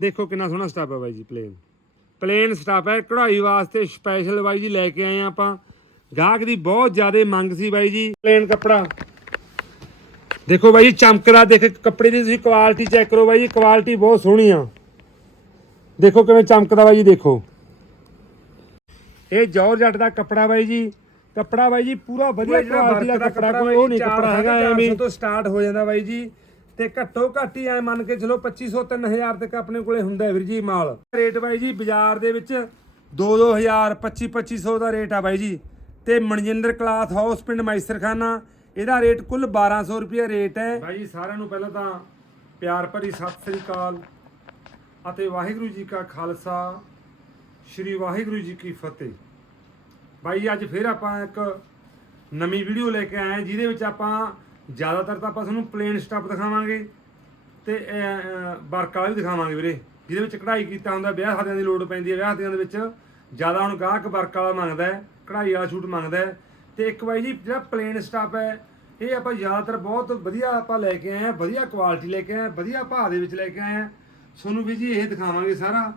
ਦੇਖੋ ਕਿੰਨਾ ਸੋਹਣਾ ਸਟਾਫ ਹੈ ਬਾਈ ਜੀ ਪਲੇਨ ਪਲੇਨ ਸਟਾਫ ਹੈ ਕਢਾਈ ਵਾਸਤੇ ਸਪੈਸ਼ਲ ਬਾਈ ਜੀ ਲੈ ਕੇ ਆਏ ਆ ਆਪਾਂ। ਗਾਹਕ ਦੀ ਬਹੁਤ ਜ਼ਿਆਦਾ ਮੰਗ ਸੀ ਬਾਈ ਜੀ ਪਲੇਨ ਕੱਪੜਾ। ਦੇਖੋ ਬਾਈ ਜੀ ਚਮਕਦਾ ਦੇਖ ਕੱਪੜੇ ਦੀ ਤੁਸੀਂ ਕੁਆਲਿਟੀ ਚੈੱਕ ਕਰੋ ਬਾਈ ਜੀ ਕੁਆਲਿਟੀ ਬਹੁਤ ਸੋਹਣੀ ਆ। ਦੇਖੋ ਕਿਵੇਂ ਚਮਕਦਾ ਬਾਈ ਜੀ ਦੇਖੋ। ਇਹ ਜੌਰਜੱਟ ਦਾ ਕੱਪੜਾ ਬਾਈ ਜੀ ਕੱਪੜਾ ਬਾਈ ਜੀ ਪੂਰਾ ਵਧੀਆ ਕੁਆਲਿਟੀ ਦਾ ਕੱਪੜਾ ਕੋਈ ਉਹ ਨਹੀਂ ਕੱਪੜਾ ਹੈਗਾ ਐਵੇਂ ਤੋਂ ਸਟਾਰਟ ਹੋ ਜਾਂਦਾ ਬਾਈ ਜੀ। ਤੇ ਘੱਟੋ ਘੱਟ ਹੀ ਐ ਮੰਨ ਕੇ ਚਲੋ 2500 3000 ਤੱਕ ਆਪਣੇ ਕੋਲੇ ਹੁੰਦਾ ਵੀਰ ਜੀ ਮਾਲ। ਰੇਟ ਬਾਈ ਜੀ ਬਾਜ਼ਾਰ ਦੇ ਵਿੱਚ 2-2000 25-2500 ਦਾ ਰੇਟ ਆ ਬਾਈ ਜੀ। ਤੇ ਮਨਜਿੰਦਰ ਕਲਾਥ ਹਾਊਸ ਪਿੰਡ ਮੈਸਰਖਾਨਾ, ਇਹਦਾ ਰੇਟ ਕੁੱਲ 1200 ਰੁਪਏ ਰੇਟ ਹੈ। ਬਾਈ ਜੀ, ਸਾਰਿਆਂ ਨੂੰ ਪਹਿਲਾਂ ਤਾਂ ਪਿਆਰ ਭਰੀ ਸਤਿ ਸ੍ਰੀ ਅਕਾਲ। ਅਤੇ ਵਾਹਿਗੁਰੂ ਜੀ ਕਾ ਖਾਲਸਾ, ਸ੍ਰੀ ਵਾਹਿਗੁਰੂ ਜੀ ਕੀ ਫਤਿਹ। ਬਾਈ ਅੱਜ ਫਿਰ ਆਪਾਂ ਇੱਕ ਨਵੀਂ ਵੀਡੀਓ ਲੈ ਕੇ ਆਏ ਜਿਹਦੇ ਵਿੱਚ ਆਪਾਂ ਜ਼ਿਆਦਾਤਰ ਤਾਂ ਆਪਾਂ ਤੁਹਾਨੂੰ ਪਲੇਨ ਸਟੱਪ ਦਿਖਾਵਾਂਗੇ ਤੇ ਵਰਕ ਵਾਲਾ ਵੀ ਦਿਖਾਵਾਂਗੇ ਵੀਰੇ, ਜਿਹਦੇ ਵਿੱਚ ਕਢਾਈ ਕੀਤਾ ਹੁੰਦਾ, ਵਿਆਹ ਸ਼ਾਦੀਆਂ ਦੀ ਲੋੜ ਪੈਂਦੀ ਹੈ, ਵਿਆਹ ਸ਼ਾਦੀਆਂ ਦੇ ਵਿੱਚ ਜ਼ਿਆਦਾ ਹੁਣ ਗਾਹਕ ਵਰਕ ਵਾਲਾ ਮੰਗਦਾ ਹੈ, ਕਢਾਈ ਵਾਲਾ ਸ਼ੂਟ ਮੰਗਦਾ ਹੈ। ਤੇ ਇੱਕ ਵਾਰੀ ਜੀ, ਜਿਹੜਾ ਪਲੇਨ ਸਟੱਪ ਹੈ, ਇਹ ਆਪਾਂ ਜ਼ਿਆਦਾਤਰ ਬਹੁਤ ਵਧੀਆ ਆਪਾਂ ਲੈ ਕੇ ਆਏ ਹਾਂ, ਵਧੀਆ ਕੁਆਲਿਟੀ ਲੈ ਕੇ ਆਏ ਹਾਂ, ਵਧੀਆ ਭਾਅ ਦੇ ਵਿੱਚ ਲੈ ਕੇ ਆਏ ਹਾਂ। ਤੁਹਾਨੂੰ ਵੀ ਜੀ ਇਹ ਦਿਖਾਵਾਂਗੇ ਸਾਰਾ।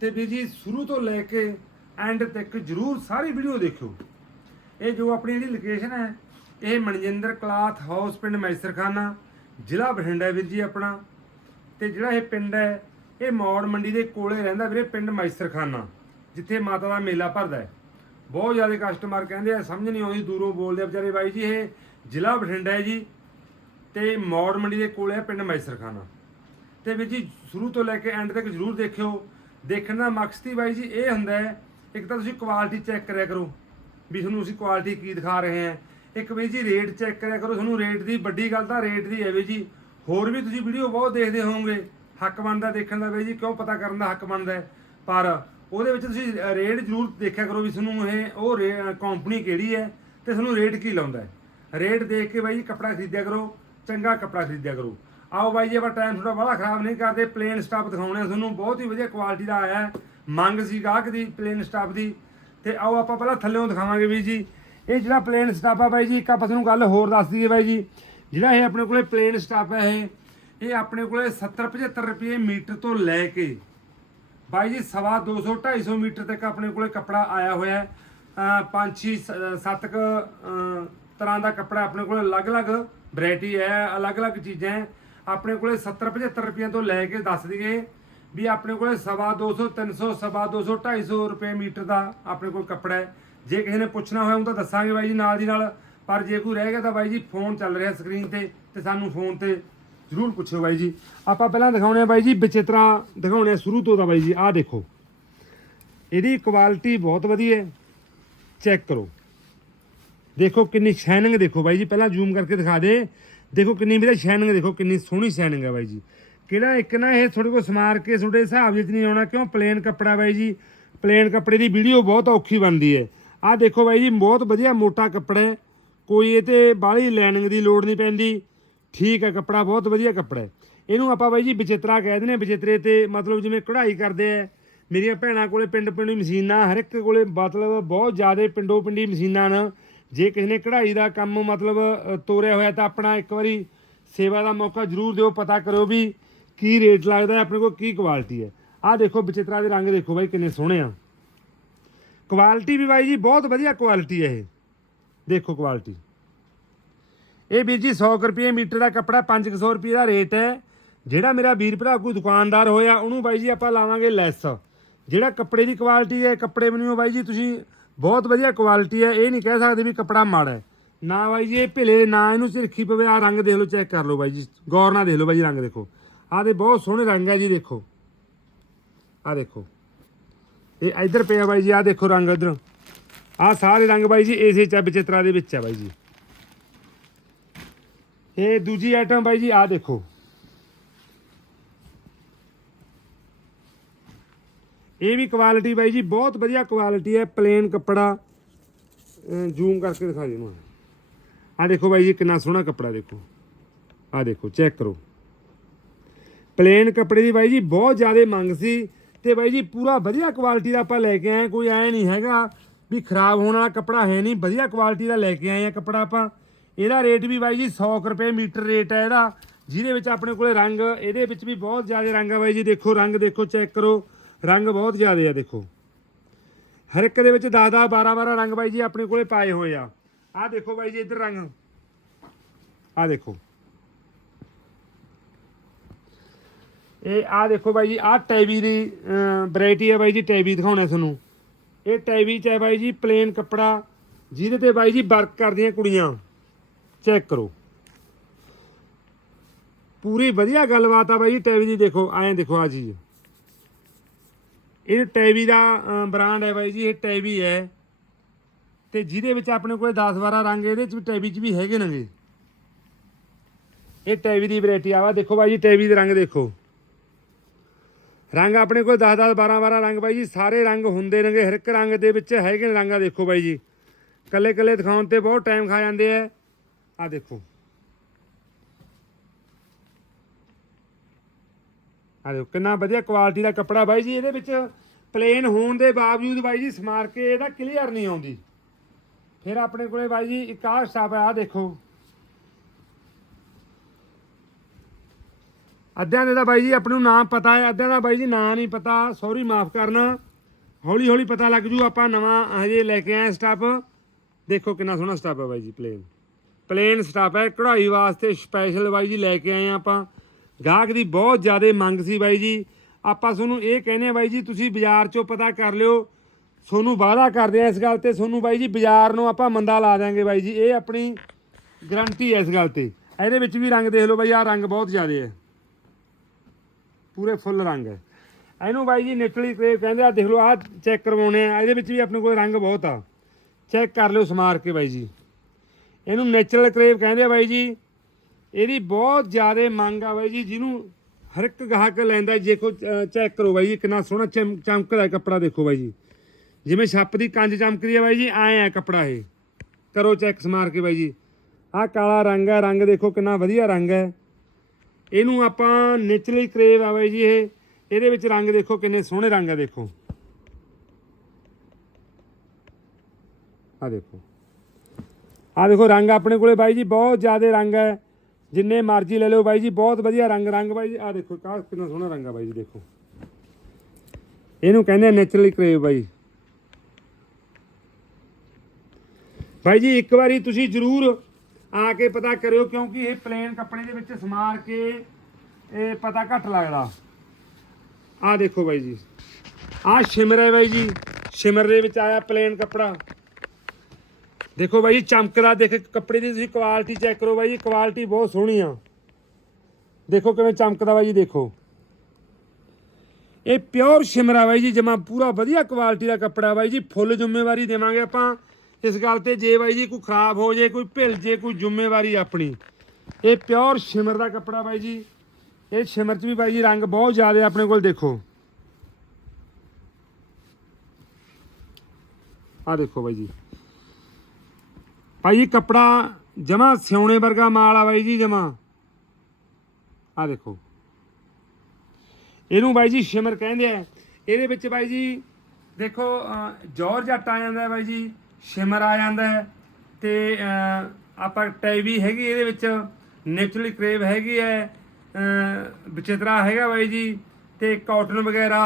ਤੇ ਵੀ ਜੀ, ਸ਼ੁਰੂ ਤੋਂ ਲੈ ਕੇ ਐਂਡ ਤੱਕ ਜਰੂਰ ਸਾਰੀ ਵੀਡੀਓ ਦੇਖਿਓ। ਇਹ ਜੋ ਆਪਣੀ ਜਿਹੜੀ ਲੋਕੇਸ਼ਨ ਹੈ ਇਹ ਮਨਜਿੰਦਰ ਕਲਾਥ ਹਾਊਸ ਪਿੰਡ ਮੈਸਰਖਾਨਾ, ਜ਼ਿਲ੍ਹਾ ਬਠਿੰਡਾ ਵੀਰ ਜੀ ਆਪਣਾ। ਤੇ ਜਿਹੜਾ ਇਹ ਪਿੰਡ ਹੈ, ਇਹ ਮੌੜ ਮੰਡੀ ਦੇ ਕੋਲੇ ਰਹਿੰਦਾ ਵੀਰੇ ਪਿੰਡ ਮੈਸਰਖਾਨਾ, ਜਿੱਥੇ ਮਾਤਾ ਦਾ ਮੇਲਾ ਭਰਦਾ ਹੈ। ਬਹੁਤ ਜ਼ਿਆਦਾ ਕਸਟਮਰ ਕਹਿੰਦੇ ਆ, ਸਮਝ ਨਹੀਂ ਆਉਂਦੀ, ਦੂਰੋਂ ਬੋਲਦੇ ਵਿਚਾਰੇ ਬਾਈ ਜੀ, ਇਹ ਜ਼ਿਲ੍ਹਾ ਬਠਿੰਡਾ ਹੈ ਜੀ। ਤੇ ਮੌੜ ਮੰਡੀ ਦੇ ਕੋਲੇ ਹੈ ਪਿੰਡ ਮੈਸਰਖਾਨਾ। ਤੇ ਵੀਰ ਜੀ, ਸ਼ੁਰੂ ਤੋਂ ਲੈ ਕੇ ਐਂਡ ਤੱਕ ਜਰੂਰ ਦੇਖਿਓ। ਦੇਖਣ ਦਾ ਮਕਸਦ ਹੀ ਬਾਈ ਜੀ ਇਹ ਹੁੰਦਾ ਹੈ, ਇੱਕ ਤਾਂ ਤੁਸੀਂ ਕੁਆਲਿਟੀ ਚੈੱਕ ਕਰਿਆ ਕਰੋ, ਵੀ ਤੁਹਾਨੂੰ ਅਸੀਂ ਕੁਆਲਿਟੀ ਕੀ ਦਿਖਾ ਰਹੇ ਹਾਂ। ਇੱਕ ਵੀ ਜੀ ਰੇਟ ਚੈੱਕ ਕਰਿਆ ਕਰੋ, ਤੁਹਾਨੂੰ ਰੇਟ ਦੀ ਵੱਡੀ ਗੱਲ ਤਾਂ ਰੇਟ ਦੀ ਹੈ ਵੀ ਜੀ। ਹੋਰ ਵੀ ਤੁਸੀਂ ਵੀਡੀਓ ਬਹੁਤ ਦੇਖਦੇ ਹੋਵੋਗੇ, ਹੱਕ ਬਣਦਾ ਦੇਖਣ ਦਾ ਵੀ ਜੀ, ਕਿਉਂ ਪਤਾ ਕਰਨ ਦਾ ਹੱਕ ਬਣਦਾ ਹੈ। ਪਰ ਉਹਦੇ ਵਿੱਚ ਤੁਸੀਂ ਰੇਟ ਜ਼ਰੂਰ ਦੇਖਿਆ ਕਰੋ ਵੀ ਤੁਹਾਨੂੰ ਇਹ, ਉਹ ਕੰਪਨੀ ਕਿਹੜੀ ਹੈ ਤੇ ਤੁਹਾਨੂੰ ਰੇਟ ਕੀ ਲਾਉਂਦਾ ਹੈ। ਰੇਟ ਦੇਖ ਕੇ ਬਾਈ ਜੀ, ਕੱਪੜਾ ਖਰੀਦਿਆ ਕਰੋ, ਚੰਗਾ ਕੱਪੜਾ ਖਰੀਦਿਆ ਕਰੋ। ਆਓ ਬਾਈ ਜੀ, ਆਪਾਂ ਟਾਈਮ ਥੋੜਾ ਬੜਾ ਖਰਾਬ ਨਹੀਂ ਕਰਦੇ ਪਲੇਨ ਸਟਾਫ ਦਿਖਾਉਣੇ ਤੁਹਾਨੂੰ, ਬਹੁਤ ਹੀ ਵਧੀਆ ਕੁਆਲਿਟੀ ਦਾ ਆਇਆ ਮੰਗ ਸੀ ਗਾਹਕ ਦੀ ਪਲੇਨ ਸਟਾਫ ਦੀ। ਤੇ ਆਓ ਆਪਾਂ ਪਹਿਲਾਂ ਥੱਲੇੋਂ ਦਿਖਾਵਾਂਗੇ ਵੀ ਜੀ। ਇਹ ਜਿਹੜਾ ਪਲੇਨ ਸਟਾਫ ਆ ਬਾਈ ਜੀ ਇੱਕ ਆਪਾਂ ਤੁਹਾਨੂੰ ਗੱਲ ਹੋਰ ਦੱਸ ਦਈਏ ਬਾਈ ਜੀ। ਜਿਹੜਾ ਇਹ ਆਪਣੇ ਕੋਲੇ ਪਲੇਨ ਸਟਾਫ ਹੈ ਇਹ ਇਹ ਆਪਣੇ ਕੋਲੇ 70 75 ਰੁਪਏ ਮੀਟਰ ਤੋਂ ਲੈ ਕੇ ਬਾਈ ਜੀ ਸਵਾ 200 250 ਮੀਟਰ ਤੱਕ ਆਪਣੇ ਕੋਲੇ ਕੱਪੜਾ ਆਇਆ ਹੋਇਆ ਹੈ। ਪੰਜ ਛੇ ਸ- ਸੱਤ ਕੁ, ਤਰ੍ਹਾਂ ਦਾ ਕੱਪੜਾ ਆਪਣੇ ਕੋਲੇ ਅਲੱਗ-ਅਲੱਗ ਵੈਰਾਈਟੀ ਹੈ ਅਲੱਗ-ਅਲੱਗ ਚੀਜ਼ਾਂ ਹੈ। ਆਪਣੇ ਕੋਲੇ 70 75 ਰੁਪਏ ਤੋਂ ਲੈ ਕੇ ਦੱਸ ਦਈਏ ਵੀ ਆਪਣੇ ਕੋਲੇ ਸਵਾ 200 300 ਸਵਾ 200 250 ਰੁਪਏ ਮੀਟਰ ਦਾ ਆਪਣੇ ਕੋਲ ਕੱਪੜਾ ਹੈ। ਜੇ ਕਿਸੇ ਨੇ ਪੁੱਛਣਾ ਹੋਇਆ ਉਹ ਤਾਂ ਦੱਸਾਂਗੇ ਬਾਈ ਜੀ ਨਾਲ ਦੀ ਨਾਲ। ਪਰ ਜੇ ਕੋਈ ਰਹਿ ਗਿਆ ਤਾਂ ਬਾਈ ਜੀ ਫੋਨ ਚੱਲ ਰਿਹਾ ਸਕਰੀਨ ਤੇ ਤੇ ਸਾਨੂੰ ਫੋਨ ਤੇ ਜ਼ਰੂਰ ਪੁੱਛਿਓ ਬਾਈ ਜੀ। ਆਪਾਂ ਪਹਿਲਾਂ ਦਿਖਾਉਣੇ ਆ ਬਾਈ ਜੀ ਵਿਚਿਤਰਾ, ਦਿਖਾਉਣੇ ਆ ਸ਼ੁਰੂ ਤੋਂ ਤਾਂ ਬਾਈ ਜੀ, ਆਹ ਦੇਖੋ। ਇਹਦੀ ਕੁਆਲਿਟੀ ਬਹੁਤ ਵਧੀਆ ਹੈ। ਚੈੱਕ ਕਰੋ। ਦੇਖੋ ਕਿੰਨੀ ਸ਼ਾਈਨਿੰਗ ਦੇਖੋ ਬਾਈ ਜੀ, ਪਹਿਲਾਂ ਜ਼ੂਮ ਕਰਕੇ ਦਿਖਾ ਦੇ। ਦੇਖੋ ਕਿੰਨੀ ਵੀਰੇ ਸ਼ਾਈਨਿੰਗ ਦੇਖੋ ਕਿੰਨੀ ਸੋਹਣੀ ਸ਼ਾਈਨਿੰਗ ਹੈ ਬਾਈ ਜੀ। ਕਿਹੜਾ ਇੱਕ ਨਾ ਇਹ ਤੁਹਾਡੇ ਕੋਲ ਸਮਾਰ ਕੇ ਤੁਹਾਡੇ ਹਿਸਾਬ ਵਿੱਚ ਨਹੀਂ ਆਉਣਾ, ਕਿਉਂ? ਪਲੇਨ ਕੱਪੜਾ ਬਾਈ ਜੀ। ਪਲੇਨ ਕੱਪੜੇ ਦੀ ਵੀਡੀਓ ਬਹੁਤ ਔਖੀ ਬਣਦੀ ਹੈ। ਆਹ ਦੇਖੋ ਬਾਈ ਜੀ, ਬਹੁਤ ਵਧੀਆ ਮੋਟਾ ਕੱਪੜਾ ਹੈ। ਕੋਈ ਇਹ ਤੇ ਬਾਹਲੀ ਲਾਈਨਿੰਗ ਦੀ ਲੋੜ ਨਹੀਂ ਪੈਂਦੀ। ਠੀਕ ਹੈ, ਕੱਪੜਾ ਬਹੁਤ ਵਧੀਆ ਕੱਪੜਾ ਹੈ। ਇਹਨੂੰ ਆਪਾਂ ਬਾਈ ਜੀ ਵਿਚਿਤਰਾ ਕਹਿ ਦਿੰਦੇ ਹਾਂ, ਵਿਚਿਤਰੇ ਤੇ ਮਤਲਬ ਜਿਵੇਂ ਕਢਾਈ ਕਰਦੇ ਆ ਮੇਰੀਆਂ ਭੈਣਾਂ ਕੋਲੇ ਪਿੰਡ ਪਿੰਡੀ ਮਸ਼ੀਨਾਂ, ਹਰ ਇੱਕ ਕੋਲੇ ਮਤਲਬ ਬਹੁਤ ਜ਼ਿਆਦਾ ਪਿੰਡੋ ਪਿੰਡੀ ਮਸ਼ੀਨਾਂ ਨੇ। ਜੇ ਕਿਸੇ ਨੇ ਕਢਾਈ ਦਾ ਕੰਮ ਮਤਲਬ ਤੋਰਿਆ ਹੋਇਆ ਤਾਂ ਆਪਣਾ ਇੱਕ ਵਾਰੀ ਸੇਵਾ ਦਾ ਮੌਕਾ ਜ਼ਰੂਰ ਦਿਓ, ਪਤਾ ਕਰੋ ਵੀ ਕੀ ਰੇਟ ਲੱਗਦਾ ਆਪਣੇ ਕੋਲ ਕੀ ਕੁਆਲਿਟੀ ਹੈ। ਆਹ ਦੇਖੋ ਵਿਚਿਤਰਾ ਦੇ ਰੰਗ ਦੇਖੋ ਬਾਈ, ਕਿੰਨੇ ਸੋਹਣੇ ਆ। ਕੁਆਲਿਟੀ ਵੀ ਬਾਈ ਜੀ, ਬਹੁਤ ਵਧੀਆ ਕੁਆਲਿਟੀ ਹੈ ਇਹ। ਦੇਖੋ ਕੁਆਲਿਟੀ ਇਹ ਵੀਰ ਜੀ 100 ਕੁ ਰੁਪਏ ਮੀਟਰ ਦਾ ਕੱਪੜਾ 500 ਰੁਪਏ ਦਾ ਰੇਟ ਹੈ। ਜਿਹੜਾ ਮੇਰਾ ਵੀਰ ਭਰਾ ਕੋਈ ਦੁਕਾਨਦਾਰ ਹੋਇਆ, ਉਹਨੂੰ ਬਾਈ ਜੀ ਆਪਾਂ ਲਾਵਾਂਗੇ ਲੈਸ ਜਿਹੜਾ ਕੱਪੜੇ ਦੀ ਕੁਆਲਿਟੀ ਹੈ, ਕੱਪੜੇ ਬਣਿਓ ਬਾਈ ਜੀ, ਤੁਸੀਂ ਬਹੁਤ ਵਧੀਆ ਕੁਆਲਿਟੀ ਹੈ। ਇਹ ਨਹੀਂ ਕਹਿ ਸਕਦੇ ਵੀ ਕੱਪੜਾ ਮਾੜਾ ਹੈ। ਨਾ ਬਾਈ ਜੀ, ਇਹ ਭਿਲੇ, ਨਾ ਇਹਨੂੰ ਸਿਰਖੀ ਪਵੇ ਆ ਰੰਗ ਦੇਖ ਲਓ ਚੈੱਕ ਕਰ ਲਓ ਬਾਈ ਜੀ। ਗੌਰ ਨਾਲ ਦੇਖ ਲਓ ਬਾਈ ਜੀ, ਰੰਗ ਦੇਖੋ। ਆਹ ਦੇ ਬਹੁਤ ਸੋਹਣੇ ਰੰਗ ਹੈ ਜੀ, ਦੇਖੋ। ਆਹ ਦੇਖੋ। ਇਹ ਇੱਧਰ ਪਿਆ ਬਾਈ ਜੀ, ਆਹ ਦੇਖੋ ਰੰਗ ਇੱਧਰ। ਆਹ ਸਾਰੇ ਰੰਗ ਬਾਈ ਜੀ, ਇਸੇ ਚ ਵਿਚਿਤਰਾ ਦੇ ਵਿੱਚ ਆ ਬਾਈ ਜੀ। ਇਹ ਦੂਜੀ ਆਈਟਮ ਬਾਈ ਜੀ, ਆਹ ਦੇਖੋ। ਇਹ ਵੀ ਕੁਆਲਿਟੀ ਬਾਈ ਜੀ, ਬਹੁਤ ਵਧੀਆ ਕੁਆਲਿਟੀ ਹੈ ਪਲੇਨ ਕੱਪੜਾ। ਜ਼ੂਮ ਕਰਕੇ ਦਿਖਾ ਦੇ ਮੈਂ ਆਹ ਦੇਖੋ ਬਾਈ ਜੀ, ਕਿੰਨਾ ਸੋਹਣਾ ਕੱਪੜਾ ਦੇਖੋ। ਆਹ ਦੇਖੋ ਚੈੱਕ ਕਰੋ। ਪਲੇਨ ਕੱਪੜੇ ਦੀ ਬਾਈ ਜੀ, ਬਹੁਤ ਜ਼ਿਆਦਾ ਮੰਗ ਸੀ। ਤੇ ਬਾਈ ਜੀ, ਪੂਰਾ ਵਧੀਆ ਕੁਆਲਿਟੀ ਦਾ ਆਪਾਂ ਲੈ ਕੇ ਆਏ ਕੋਈ ਐ ਨਹੀਂ ਹੈਗਾ ਵੀ ਖਰਾਬ ਹੋਣ ਵਾਲਾ ਕੱਪੜਾ ਹੈ ਨਹੀਂ, ਵਧੀਆ ਕੁਆਲਿਟੀ ਦਾ ਲੈ ਕੇ ਆਏ ਆ ਕੱਪੜਾ ਆਪਾਂ। ਇਹਦਾ ਰੇਟ ਵੀ ਬਾਈ ਜੀ 100 ਕੁ ਰੁਪਏ ਮੀਟਰ ਰੇਟ ਹੈ ਇਹਦਾ, ਜਿਹਦੇ ਵਿੱਚ ਆਪਣੇ ਕੋਲੇ ਰੰਗ, ਇਹਦੇ ਵਿੱਚ ਵੀ ਬਹੁਤ ਜ਼ਿਆਦਾ ਰੰਗ ਆ ਬਾਈ ਜੀ। ਦੇਖੋ, ਰੰਗ ਦੇਖੋ ਚੈੱਕ ਕਰੋ, ਰੰਗ ਬਹੁਤ ਜ਼ਿਆਦਾ ਆ ਦੇਖੋ। ਹਰ ਇੱਕ ਦੇ ਵਿੱਚ 10 10 12 12 ਰੰਗ ਬਾਈ ਜੀ ਆਪਣੇ ਕੋਲੇ ਪਾਏ ਹੋਏ ਆ। ਆਹ ਦੇਖੋ ਬਾਈ ਜੀ ਇੱਧਰ ਰੰਗ। ਆਹ ਦੇਖੋ। ਇਹ ਆਹ ਦੇਖੋ ਬਾਈ ਜੀ, ਆਹ ਟੈਵੀ ਦੀ ਵੈਰਾਈਟੀ ਹੈ ਬਾਈ ਜੀ, ਟੈਵੀ ਦਿਖਾਉਣਾ ਤੁਹਾਨੂੰ। ਇਹ ਟੈਵੀ ਚ ਹੈ ਬਾਈ ਜੀ ਪਲੇਨ ਕੱਪੜਾ, ਜਿਹਦੇ ਤੇ ਬਾਈ ਜੀ ਵਰਕ ਕਰਦੀਆਂ ਕੁੜੀਆਂ। ਚੈੱਕ ਕਰੋ। ਪੂਰੀ ਵਧੀਆ ਗੱਲਬਾਤ ਆ ਬਾਈ ਜੀ, ਟੈਵੀ ਦੀ ਦੇਖੋ, ਐਂ ਦੇਖੋ ਆ ਚੀਜ਼। ਇਹ ਟੈਵੀ ਦਾ ਬ੍ਰਾਂਡ ਹੈ ਬਾਈ ਜੀ, ਇਹ ਟੈਵੀ ਹੈ। ਤੇ ਜਿਹਦੇ ਵਿੱਚ ਆਪਣੇ ਕੋਲ 10 12 ਰੰਗ, ਇਹਦੇ ਚ ਵੀ ਟੈਬੀ ਚ ਵੀ ਹੈਗੇ ਨੇਗੇ। ਇਹ ਟੈਵੀ ਦੀ ਵੈਰਾਈਟੀ ਆਵਾ ਦੇਖੋ ਬਾਈ ਜੀ, ਟੈਵੀ ਦੇ ਰੰਗ ਦੇਖੋ। ਰੰਗ ਆਪਣੇ ਕੋਲ 10 10 12 12 ਰੰਗ ਬਾਈ ਜੀ, ਸਾਰੇ ਰੰਗ ਹੁੰਦੇ ਨੇਗੇ, ਹਰ ਇੱਕ ਰੰਗ ਦੇ ਵਿੱਚ ਹੈਗੇ ਨੇ ਰੰਗਾ, ਦੇਖੋ ਬਾਈ ਜੀ। ਕੱਲੇ ਕੱਲੇ ਦਿਖਾਉਣ ਤੇ ਬਹੁਤ ਟਾਈਮ ਖਾ ਜਾਂਦੇ ਆ। ਆ ਦੇਖੋ। ਆ ਦੇਖੋ, ਕਿੰਨਾ ਵਧੀਆ ਕੁਆਲਿਟੀ ਦਾ ਕੱਪੜਾ ਬਾਈ ਜੀ, ਇਹਦੇ ਵਿੱਚ ਪਲੇਨ ਹੋਣ ਦੇ ਬਾਵਜੂਦ ਬਾਈ ਜੀ, ਸਮਾਰ ਕੇ ਇਹਦਾ ਕਲੀਅਰ ਨਹੀਂ ਆਉਂਦੀ। ਫਿਰ ਆਪਣੇ ਕੋਲੇ ਬਾਈ ਜੀ, ਇੱਕ ਆਹ ਸਟਾਪ ਹੈ ਆ ਦੇਖੋ। ਅੱਧਿਆਂ ਦੇ ਤਾਂ ਬਾਈ ਜੀ ਆਪਣੇ ਨੂੰ ਨਾਮ ਪਤਾ ਹੈ, ਅੱਧਿਆਂ ਦਾ ਬਾਈ ਜੀ ਨਾਂ ਨਹੀਂ ਪਤਾ ਸੌਰੀ ਮਾਫ ਕਰਨਾ। ਹੌਲੀ ਹੌਲੀ ਪਤਾ ਲੱਗ ਜੂ ਆਪਾਂ ਨਵਾਂ ਹਜੇ ਲੈ ਕੇ ਆਏ ਸਟਾਪ ਦੇਖੋ ਕਿੰਨਾ ਸੋਹਣਾ ਸਟਾਪ ਹੈ ਬਾਈ ਜੀ ਪਲੇਨ ਪਲੇਨ ਸਟਾਪ ਹੈ, ਕਢਾਈ ਵਾਸਤੇ ਸਪੈਸ਼ਲ ਬਾਈ ਜੀ ਲੈ ਕੇ ਆਏ ਆ ਆਪਾਂ। ਗਾਹਕ ਦੀ ਬਹੁਤ ਜ਼ਿਆਦਾ ਮੰਗ ਸੀ ਬਾਈ ਜੀ। ਆਪਾਂ ਤੁਹਾਨੂੰ ਇਹ ਕਹਿੰਦੇ ਆ ਬਾਈ ਜੀ, ਤੁਸੀਂ ਬਾਜ਼ਾਰ 'ਚੋਂ ਪਤਾ ਕਰ ਲਿਓ। ਤੁਹਾਨੂੰ ਵਾਅਦਾ ਕਰਦੇ ਆ ਇਸ ਗੱਲ ਤੇ, ਤੁਹਾਨੂੰ ਬਾਈ ਜੀ ਬਾਜ਼ਾਰ ਨੂੰ ਆਪਾਂ ਮੰਦਾ ਲਾ ਦਿਆਂਗੇ ਬਾਈ ਜੀ। ਇਹ ਆਪਣੀ ਗਰੰਟੀ ਹੈ ਇਸ ਗੱਲ ਤੇ। ਇਹਦੇ ਵਿੱਚ ਵੀ ਰੰਗ ਦੇਖ ਲਓ ਬਾਈ, ਆਹ ਰੰਗ ਬਹੁਤ ਜ਼ਿਆਦਾ ਹੈ। ਪੂਰੇ ਫੁੱਲ ਰੰਗ। ਹੈ ਇਹਨੂੰ ਬਾਈ ਜੀ ਨਿਕਲੀ ਤੇ ਕਹਿੰਦੇ ਆ, ਦੇਖ ਲਓ, ਆਹ ਚੈੱਕ ਕਰਵਾਉਣੇ ਆ। ਇਹਦੇ ਵਿੱਚ ਵੀ ਆਪਣੇ ਕੋਲ ਰੰਗ ਬਹੁਤ ਆ। ਚੈੱਕ ਕਰ ਲਿਓ ਸਮਾਰ ਕੇ ਬਾਈ ਜੀ। ਇਹਨੂੰ ਨੇਚਰਲ ਕਰੇਵ ਕਹਿੰਦੇ ਆ ਬਾਈ ਜੀ। ਇਹਦੀ ਬਹੁਤ ਜ਼ਿਆਦਾ ਮੰਗ ਆ ਬਾਈ ਜੀ, ਜਿਹਨੂੰ ਹਰ ਇੱਕ ਗਾਹਕ ਲੈਂਦਾ, ਜੇ ਕੋ ਚੈੱਕ ਕਰੋ ਬਾਈ ਜੀ, ਕਿੰਨਾ ਸੋਹਣਾ ਚਮ- ਚਮਕਦਾ ਕੱਪੜਾ ਦੇਖੋ ਬਾਈ ਜੀ। ਜਿਵੇਂ ਛੱਪ ਦੀ ਕੰਜ ਚਮਕਦੀ ਆ ਬਾਈ ਜੀ, ਐ ਆ ਕੱਪੜਾ ਇਹ। ਕਰੋ ਚੈੱਕ ਸਮਾਰ ਕੇ ਬਾਈ ਜੀ। ਆਹ ਕਾਲਾ ਰੰਗ ਹੈ ਰੰਗ ਦੇਖੋ ਕਿੰਨਾ ਵਧੀਆ ਰੰਗ ਹੈ। ਇਹਨੂੰ ਆਪਾਂ ਨੇਚਰਲੀ ਕਰੇਵ ਆ ਬਾਈ ਜੀ ਇਹ। ਇਹਦੇ ਵਿੱਚ ਰੰਗ ਦੇਖੋ ਕਿੰਨੇ ਸੋਹਣੇ ਰੰਗ ਆ ਦੇਖੋ। ਆ ਦੇਖੋ। ਆ ਦੇਖੋ ਰੰਗ ਆਪਣੇ ਕੋਲੇ ਬਾਈ ਜੀ ਬਹੁਤ ਜ਼ਿਆਦਾ ਰੰਗ ਹੈ। ਜਿੰਨੇ ਮਰਜ਼ੀ ਲੈ ਲਓ ਬਾਈ ਜੀ, ਬਹੁਤ ਵਧੀਆ ਰੰਗ ਰੰਗ ਬਾਈ ਜੀ। ਆ ਦੇਖੋ ਕਾ ਕਿੰਨਾ ਸੋਹਣਾ ਰੰਗ ਆ ਬਾਈ ਜੀ, ਦੇਖੋ। ਇਹਨੂੰ ਕਹਿੰਦੇ ਨੇਚਰਲੀ ਕਰੇਵ ਬਾਈ। ਬਾਈ ਜੀ, ਇੱਕ ਵਾਰੀ ਤੁਸੀਂ ਜ਼ਰੂਰ ਆ ਕੇ ਪਤਾ ਕਰਿਓ ਕਿਉਂਕਿ ਇਹ ਪਲੇਨ ਕੱਪੜੇ ਦੇ ਵਿੱਚ ਸਮਾਰ ਕੇ ਇਹ ਪਤਾ ਘੱਟ ਲੱਗਦਾ। ਆ ਦੇਖੋ ਬਾਈ ਜੀ। ਆ ਸ਼ਿਮਰ ਹੈ ਬਾਈ ਜੀ। ਸ਼ਿਮਰ ਦੇ ਵਿੱਚ ਆਇਆ ਪਲੇਨ ਕੱਪੜਾ। ਦੇਖੋ ਬਾਈ ਜੀ, ਚਮਕਦਾ ਦੇਖ ਕੱਪੜੇ ਦੀ ਤੁਸੀਂ ਕੁਆਲਿਟੀ ਚੈੱਕ ਕਰੋ ਬਾਈ ਜੀ ਕੁਆਲਿਟੀ ਬਹੁਤ ਸੋਹਣੀ ਆ। ਦੇਖੋ ਕਿਵੇਂ ਚਮਕਦਾ ਬਾਈ ਜੀ, ਦੇਖੋ। ਇਹ ਪਿਓਰ ਸ਼ਿਮਰਾ ਬਾਈ ਜੀ, ਜਮਾ ਪੂਰਾ ਵਧੀਆ ਕੁਆਲਿਟੀ ਦਾ ਕੱਪੜਾ ਬਾਈ ਜੀ। ਫੁੱਲ ਜ਼ਿੰਮੇਵਾਰੀ ਦੇਵਾਂਗੇ ਆਪਾਂ। ਇਸ ਗੱਲ ਤੇ ਜੇ ਬਾਈ ਜੀ ਕੋਈ ਖਰਾਬ ਹੋ ਜੇ ਕੋਈ ਭਿਲ ਜੇ ਕੋਈ ਜ਼ਿੰਮੇਵਾਰੀ ਆਪਣੀ। ਇਹ ਪਿਓਰ ਸ਼ਿਮਰ ਦਾ ਕੱਪੜਾ ਬਾਈ ਜੀ। ਇਹ ਸ਼ਿਮਰ ਚ ਵੀ ਬਾਈ ਜੀ ਰੰਗ ਬਹੁਤ ਜ਼ਿਆਦਾ ਆਪਣੇ ਕੋਲ ਦੇਖੋ। ਆ ਦੇਖੋ ਬਾਈ ਜੀ। ਭਾਈ ਜੀ ਕੱਪੜਾ ਜਮਾ ਸਿਉਣੇ ਵਰਗਾ ਮਾਲ ਆ ਬਾਈ ਜੀ ਜਮਾ। ਆ ਦੇਖੋ। ਇਹਨੂੰ ਬਾਈ ਜੀ ਸ਼ਿਮਰ ਕਹਿੰਦੇ ਆ। ਇਹਦੇ ਵਿੱਚ ਬਾਈ ਜੀ ਦੇਖੋ ਅਹ, ਜੌਰਜੱਟ ਆ ਜਾਂਦਾ ਬਾਈ ਜੀ। ਸ਼ਿਮਰ ਆ ਜਾਂਦਾ ਹੈ ਤੇ ਆਪਾਂ ਟੈਵੀ ਹੈਗੀ ਇਹਦੇ ਵਿੱਚ ਨੇਚਰਲੀ ਕਰੇਵ ਹੈਗੀ ਹੈ ਅਹ, ਹੈਗਾ ਬਾਈ ਜੀ ਤੇ ਕਾਟਨ ਵਗੈਰਾ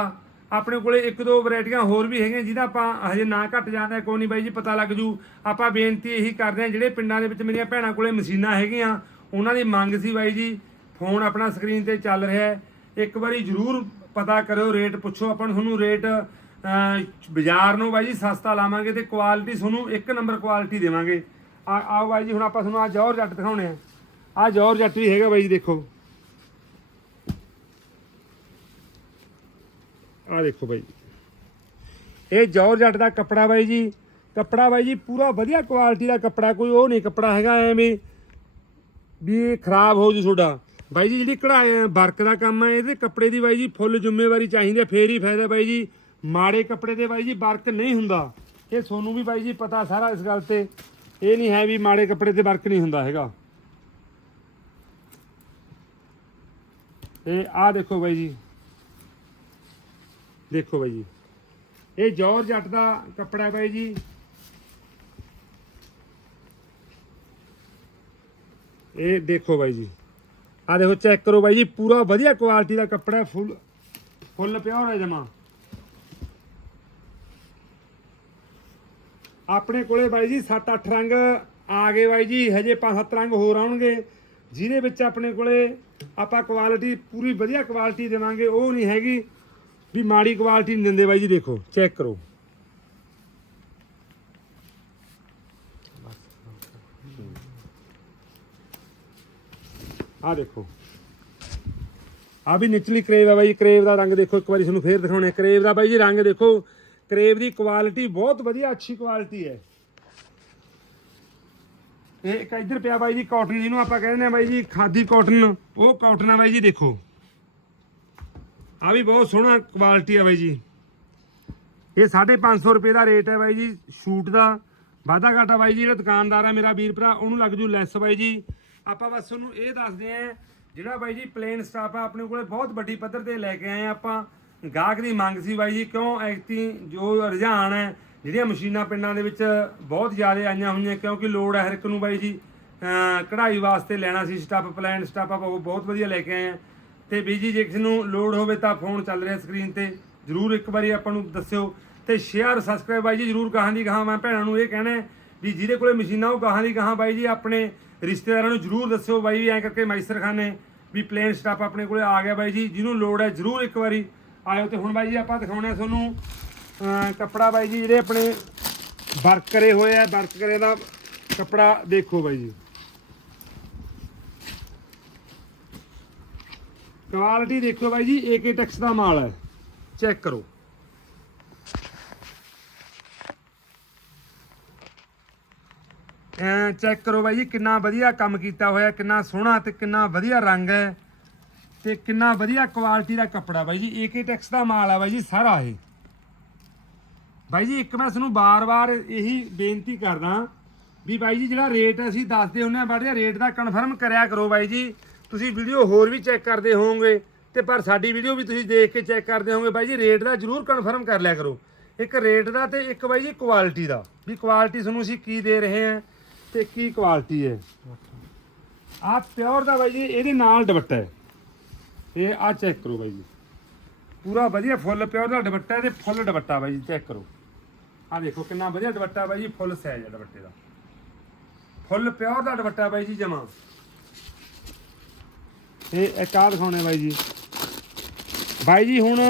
ਆਪਣੇ ਕੋਲੇ ਇੱਕ ਦੋ ਵੈਰਾਈਟੀਆਂ ਹੋਰ ਵੀ ਹੈਗੀਆਂ ਜਿਹਦਾ ਆਪਾਂ ਹਜੇ ਨਾ ਘੱਟ ਜਾਂਦਾ ਕੋਈ ਨਹੀਂ ਬਾਈ ਜੀ ਪਤਾ ਲੱਗ ਜੂ। ਆਪਾਂ ਬੇਨਤੀ ਇਹੀ ਕਰਦੇ ਹਾਂ ਜਿਹੜੇ ਪਿੰਡਾਂ ਦੇ ਵਿੱਚ ਮੇਰੀਆਂ ਭੈਣਾਂ ਕੋਲੇ ਮਸ਼ੀਨਾਂ ਹੈਗੀਆਂ ਉਹਨਾਂ ਦੀ ਮੰਗ ਸੀ ਬਾਈ ਜੀ ਫੋਨ ਆਪਣਾ ਸਕਰੀਨ ਤੇ ਚੱਲ ਰਿਹਾ ਹੈ। ਇੱਕ ਵਾਰੀ ਜ਼ਰੂਰ ਪਤਾ ਕਰਿਓ ਰੇਟ ਪੁੱਛੋ ਆਪਾਂ ਨੂੰ ਤੁਹਾਨੂੰ ਰੇਟ ਬਾਜ਼ਾਰ ਨੂੰ ਬਾਈ ਜੀ ਸਸਤਾ ਲਾਵਾਂਗੇ ਤੇ ਕੁਆਲਿਟੀ ਤੁਹਾਨੂੰ ਇੱਕ ਨੰਬਰ ਕੁਆਲਿਟੀ ਦੇਵਾਂਗੇ। ਆ, ਆਓ ਬਾਈ ਜੀ, ਹੁਣ ਆਪਾਂ ਤੁਹਾਨੂੰ ਆ ਜੌਰ ਜੱਟ ਦਿਖਾਉਣੇ ਆ। ਆ ਜੌਰ ਜੱਟ ਵੀ ਹੈਗਾ ਬਾਈ ਜੀ, ਦੇਖੋ। ਆ ਦੇਖੋ ਬਾਈ ਇਹ ਜੌਰ ਜੱਟ ਦਾ ਕੱਪੜਾ ਬਾਈ ਜੀ। ਕੱਪੜਾ ਬਾਈ ਜੀ ਪੂਰਾ ਵਧੀਆ ਕੁਆਲਿਟੀ ਦਾ ਕੱਪੜਾ, ਕੋਈ ਉਹ ਨਹੀਂ ਕੱਪੜਾ ਹੈਗਾ ਐਵੇਂ ਵੀ ਖਰਾਬ ਹੋ ਜੂ ਤੁਹਾਡਾ। ਬਾਈ ਜੀ, ਜਿਹੜੀ ਕਢਾਈ ਵਰਕ ਦਾ ਕੰਮ ਹੈ, ਇਹਦੇ ਕੱਪੜੇ ਦੀ ਬਾਈ ਜੀ ਫੁੱਲ ਜ਼ਿੰਮੇਵਾਰੀ ਚਾਹੀਦੀ ਹੈ, ਫੇਰ ਹੀ ਫਾਇਦਾ ਬਾਈ ਜੀ। ਮਾੜੇ ਕੱਪੜੇ ਦੇ ਬਾਈ ਜੀ ਵਰਕ ਨਹੀਂ ਹੁੰਦਾ। ਇਹ ਤੁਹਾਨੂੰ ਵੀ ਬਾਈ ਜੀ ਪਤਾ ਸਾਰਾ ਇਸ ਗੱਲ ਤੇ। ਇਹ ਨਹੀਂ ਹੈ ਵੀ ਮਾੜੇ ਕੱਪੜੇ ਤੇ ਵਰਕ ਨਹੀਂ ਹੁੰਦਾ ਹੈਗਾ। ਇਹ ਆਹ ਦੇਖੋ ਬਾਈ ਜੀ। ਦੇਖੋ ਬਾਈ ਜੀ। ਇਹ ਜੌਰ ਜੱਟ ਦਾ ਕੱਪੜਾ ਬਾਈ ਜੀ। ਇਹ ਦੇਖੋ ਬਾਈ ਜੀ। ਆ ਦੇਖੋ ਚੈੱਕ ਕਰੋ ਬਾਈ ਜੀ। ਪੂਰਾ ਵਧੀਆ ਕੁਆਲਿਟੀ ਦਾ ਕੱਪੜਾ ਫੁੱਲ ਫੁੱਲ ਪਿਓਰ ਹੈ ਜਮਾ। ਆਪਣੇ ਕੋਲੇ ਬਾਈ ਜੀ 7-8 ਰੰਗ ਆ ਗਏ ਬਾਈ ਜੀ, ਹਜੇ 5-7 ਰੰਗ ਹੋਰ ਆਉਣਗੇ। ਜਿਹਦੇ ਵਿੱਚ ਆਪਣੇ ਕੋਲੇ ਆਪਾਂ ਕੁਆਲਿਟੀ ਪੂਰੀ ਵਧੀਆ ਕੁਆਲਿਟੀ ਦੇਵਾਂਗੇ, ਉਹ ਨਹੀਂ ਹੈਗੀ ਵੀ ਮਾੜੀ ਕੁਆਲਿਟੀ ਨਹੀਂ ਦਿੰਦੇ ਬਾਈ ਜੀ, ਦੇਖੋ ਚੈੱਕ ਕਰੋ। ਆ ਦੇਖੋ। ਆ ਵੀ ਨਿਚਲੀ ਕਰੇਵ ਆ ਬਾਈ ਕਰੇਵ ਦਾ ਰੰਗ ਦੇਖੋ, ਇੱਕ ਵਾਰੀ ਤੁਹਾਨੂੰ ਫੇਰ ਦਿਖਾਉਣੇ ਕਰੇਵ ਦਾ ਬਾਈ ਜੀ, ਰੰਗ ਦੇਖੋ। ਕਰੇਬ ਦੀ ਕੁਆਲਿਟੀ ਬਹੁਤ ਵਧੀਆ, ਅੱਛੀ ਕੁਆਲਿਟੀ ਹੈ। ਇਹ ਇੱਕ ਇੱਧਰ ਪਿਆ ਬਾਈ ਜੀ ਕਾਟਨ ਜਿਹਨੂੰ ਆਪਾਂ ਕਹਿੰਦੇ ਆ ਬਾਈ ਜੀ ਖਾਦੀ ਕਾਟਨ ਉਹ ਕਾਟਨ ਆ ਬਾਈ ਜੀ, ਦੇਖੋ। ਆ ਵੀ ਬਹੁਤ ਸੋਹਣਾ ਕੁਆਲਿਟੀ ਆ ਬਾਈ ਜੀ। ਇਹ 550 ਰੁਪਏ ਦਾ ਰੇਟ ਹੈ ਬਾਈ ਜੀ, ਸ਼ੂਟ ਦਾ। ਵਾਧਾ ਘਾਟਾ ਬਾਈ ਜੀ, ਜਿਹੜਾ ਦੁਕਾਨਦਾਰ ਹੈ ਮੇਰਾ ਵੀਰ ਭਰਾ, ਉਹਨੂੰ ਲੱਗ ਜੂ ਲੈਸ ਬਾਈ ਜੀ। ਆਪਾਂ ਬਸ ਤੁਹਾਨੂੰ ਇਹ ਦੱਸਦੇ ਆਂ ਜਿਹੜਾ ਬਾਈ ਜੀ ਪਲੇਨ ਸਟਾਫ ਆ, ਆਪਣੇ ਕੋਲੇ ਬਹੁਤ ਵੱਡੀ ਪੱਧਰ ਤੇ ਲੈ ਕੇ ਆਏ ਆ ਆਪਾਂ। ਗਾਹਕ ਦੀ ਮੰਗ ਸੀ ਬਾਈ ਜੀ, ਕਿਉਂ ਐਕਤੀ ਜੋ ਰੁਝਾਨ ਹੈ, ਜਿਹੜੀਆਂ ਮਸ਼ੀਨਾਂ ਪਿੰਡਾਂ ਦੇ ਵਿੱਚ ਬਹੁਤ ਜ਼ਿਆਦਾ ਆਈਆਂ ਹੋਈਆਂ, ਕਿਉਂਕਿ ਲੋੜ ਹੈ ਹਰ ਇੱਕ ਨੂੰ ਬਾਈ ਜੀ ਕਢਾਈ ਵਾਸਤੇ ਲੈਣਾ ਸੀ ਸਟੱਪ ਪਲੇਨ ਸਟੱਪ ਆਪਾਂ ਉਹ ਬਹੁਤ ਵਧੀਆ ਲੈ ਕੇ ਆਏ ਆ। ਤੇ ਵੀ ਜੀ, ਜੇ ਕਿਸੇ ਨੂੰ ਲੋੜ ਹੋਵੇ ਤਾਂ ਫੋਨ ਚੱਲ ਰਿਹਾ ਸਕਰੀਨ ਤੇ, ਜਰੂਰ ਇੱਕ ਵਾਰੀ ਆਪਾਂ ਨੂੰ ਦੱਸਿਓ। ਤੇ ਸ਼ੇਅਰ ਸਬਸਕ੍ਰਾਈਬ ਬਾਈ ਜੀ, ਜਰੂਰ ਕਹਾਂ ਦੀ ਕਹਾਂ ਮੈਂ ਭੈਣਾਂ ਨੂੰ ਇਹ ਕਹਿਣਾ ਵੀ ਜਿਹਦੇ ਕੋਲੇ ਮਸ਼ੀਨਾਂ, ਉਹ ਕਹਾਂ ਦੀ ਕਹਾਂ ਬਾਈ ਜੀ, ਆਪਣੇ ਰਿਸ਼ਤੇਦਾਰਾਂ ਨੂੰ ਜਰੂਰ ਦੱਸਿਓ ਬਾਈ ਵੀ ਐਂ ਕਰਕੇ ਮੈਸਰ ਖਾਨੇ ਵੀ ਪਲੇਨ ਸਟਾਫ ਆਪਣੇ ਕੋਲੇ ਆ ਗਿਆ ਬਾਈ ਜੀ, ਜਿਹਨੂੰ ਲੋੜ ਹੈ ਜਰੂਰ ਇੱਕ ਵਾਰੀ ਆਇਓ ਤੇ ਹੁਣ ਬਾਈ ਜੀ ਆਪਾਂ ਦਿਖਾਉਣਾ ਤੁਹਾਨੂੰ ਕੱਪੜਾ ਬਾਈ ਜੀ ਜਿਹੜੇ ਆਪਣੇ ਵਰਕ ਕਰੇ ਹੋਏ ਆ ਵਰਕ ਕਰੇ ਦਾ ਕੱਪੜਾ ਦੇਖੋ ਬਾਈ ਜੀ। ਕੁਆਲਿਟੀ ਦੇਖੋ ਬਾਈ ਜੀ ਏਕੇ ਟੈਕਸ ਦਾ ਮਾਲ ਹੈ। ਚੈੱਕ ਕਰੋ। ਚੈੱਕ ਕਰੋ ਬਾਈ ਜੀ, ਕਿੰਨਾ ਵਧੀਆ ਕੰਮ ਕੀਤਾ ਹੋਇਆ, ਕਿੰਨਾ ਸੋਹਣਾ ਤੇ ਕਿੰਨਾ ਵਧੀਆ ਰੰਗ ਹੈ। ਤੇ ਕਿੰਨਾ ਵਧੀਆ ਕੁਆਲਿਟੀ ਦਾ ਕੱਪੜਾ ਬਾਈ ਜੀ ਏਕੇ ਟੈਕਸ ਦਾ ਮਾਲ ਆ ਬਾਈ ਜੀ, ਸਾਰਾ ਇਹ। ਬਾਈ ਜੀ, ਇੱਕ ਮੈਂ ਤੁਹਾਨੂੰ ਬਾਰ-ਬਾਰ ਇਹੀ ਬੇਨਤੀ ਕਰਦਾ ਵੀ ਬਾਈ ਜੀ, ਜਿਹੜਾ ਰੇਟ ਅਸੀਂ ਦੱਸਦੇ ਹੁੰਨੇ ਆ ਬੜਿਆ ਰੇਟ ਦਾ ਕਨਫਰਮ ਕਰਿਆ ਕਰੋ ਬਾਈ ਜੀ। ਤੁਸੀਂ ਵੀਡੀਓ ਹੋਰ ਵੀ ਚੈੱਕ ਕਰਦੇ ਹੋਵੋਗੇ ਤੇ ਪਰ ਸਾਡੀ ਵੀਡੀਓ ਵੀ ਤੁਸੀਂ ਦੇਖ ਕੇ ਚੈੱਕ ਕਰਦੇ ਹੋਵੋਗੇ। ਬਾਈ ਜੀ ਰੇਟ ਦਾ ਜਰੂਰ ਕਨਫਰਮ ਕਰ ਲਿਆ ਕਰੋ। ਇੱਕ ਰੇਟ ਦਾ ਤੇ ਇੱਕ ਬਾਈ ਜੀ ਕੁਆਲਿਟੀ ਦਾ। ਵੀ ਕੁਆਲਿਟੀ ਤੁਹਾਨੂੰ ਅਸੀਂ ਕੀ ਦੇ ਰਹੇ ਹਾਂ ਤੇ ਕੀ ਕੁਆਲਿਟੀ ਹੈ। ਆਹ ਪਿਓਰ ਦਾ ਬਾਈ ਜੀ, ਇਹਦੇ ਨਾਲ ਦੁਪੱਟਾ ਹੈ। ਇਹ ਆ ਚੈੱਕ ਕਰੋ ਬਾਈ ਜੀ। ਪੂਰਾ ਵਧੀਆ ਫੁੱਲ ਪਿਓਰ ਦਾ ਦੁਪੱਟਾ ਹੈ ਤੇ ਫੁੱਲ ਦੁਪੱਟਾ ਬਾਈ ਜੀ ਚੈੱਕ ਕਰੋ। ਆ ਦੇਖੋ ਕਿੰਨਾ ਵਧੀਆ ਦੁਪੱਟਾ ਬਾਈ ਜੀ, ਫੁੱਲ ਸਾਈਜ਼ ਹੈ ਦੁਪੱਟੇ ਦਾ। ਫੁੱਲ ਪਿਓਰ ਦਾ ਦੁਪੱਟਾ ਬਾਈ ਜੀ ਜਮਾ। ਇਹ ਇੱਕ ਆਹ ਦਿਖਾਉਣੇ ਬਾਈ ਜੀ। ਬਾਈ ਜੀ ਹੁਣ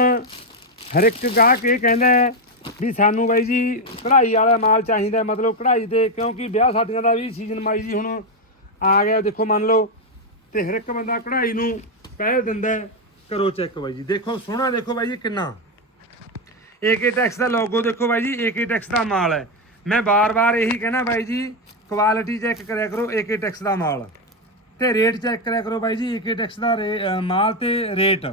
ਹਰ ਇੱਕ ਗਾਹਕ ਇਹ ਕਹਿੰਦਾ ਵੀ ਸਾਨੂੰ ਬਾਈ ਜੀ ਕਢਾਈ ਵਾਲਾ ਮਾਲ ਚਾਹੀਦਾ ਮਤਲਬ ਕਢਾਈ ਤੇ, ਕਿਉਂਕਿ ਵਿਆਹ ਸ਼ਾਦੀਆਂ ਦਾ ਵੀ ਸੀਜ਼ਨ ਬਾਈ ਜੀ ਹੁਣ ਆ ਗਿਆ। ਦੇਖੋ ਮੰਨ ਲਓ ਤੇ ਹਰ ਇੱਕ ਬੰਦਾ ਕਢਾਈ ਨੂੰ ਪਹਿਲ ਦਿੰਦਾ ਕਰੋ ਚੈੱਕ ਬਾਈ ਜੀ। ਦੇਖੋ, ਸੋਹਣਾ ਦੇਖੋ ਬਾਈ ਜੀ ਕਿੰਨਾ। ਏਕੇ ਟੈਕਸ ਦਾ ਲੋਗੋ ਦੇਖੋ ਬਾਈ ਜੀ ਏਕੇ ਟੈਕਸ ਦਾ ਮਾਲ ਹੈ। ਮੈਂ ਬਾਰ-ਬਾਰ ਇਹੀ ਕਹਿਣਾ ਬਾਈ ਜੀ ਕੁਆਲਿਟੀ ਚੈੱਕ ਕਰਿਆ ਕਰੋ ਏਕੇ ਟੈਕਸ ਦਾ ਮਾਲ। ਤੇ ਰੇਟ ਚੈੱਕ ਕਰਿਆ ਕਰੋ ਬਾਈ ਜੀ ਏਕੇ ਟੈਕਸ ਦਾ ਰੇ- ਮਾਲ ਤੇ ਰੇਟ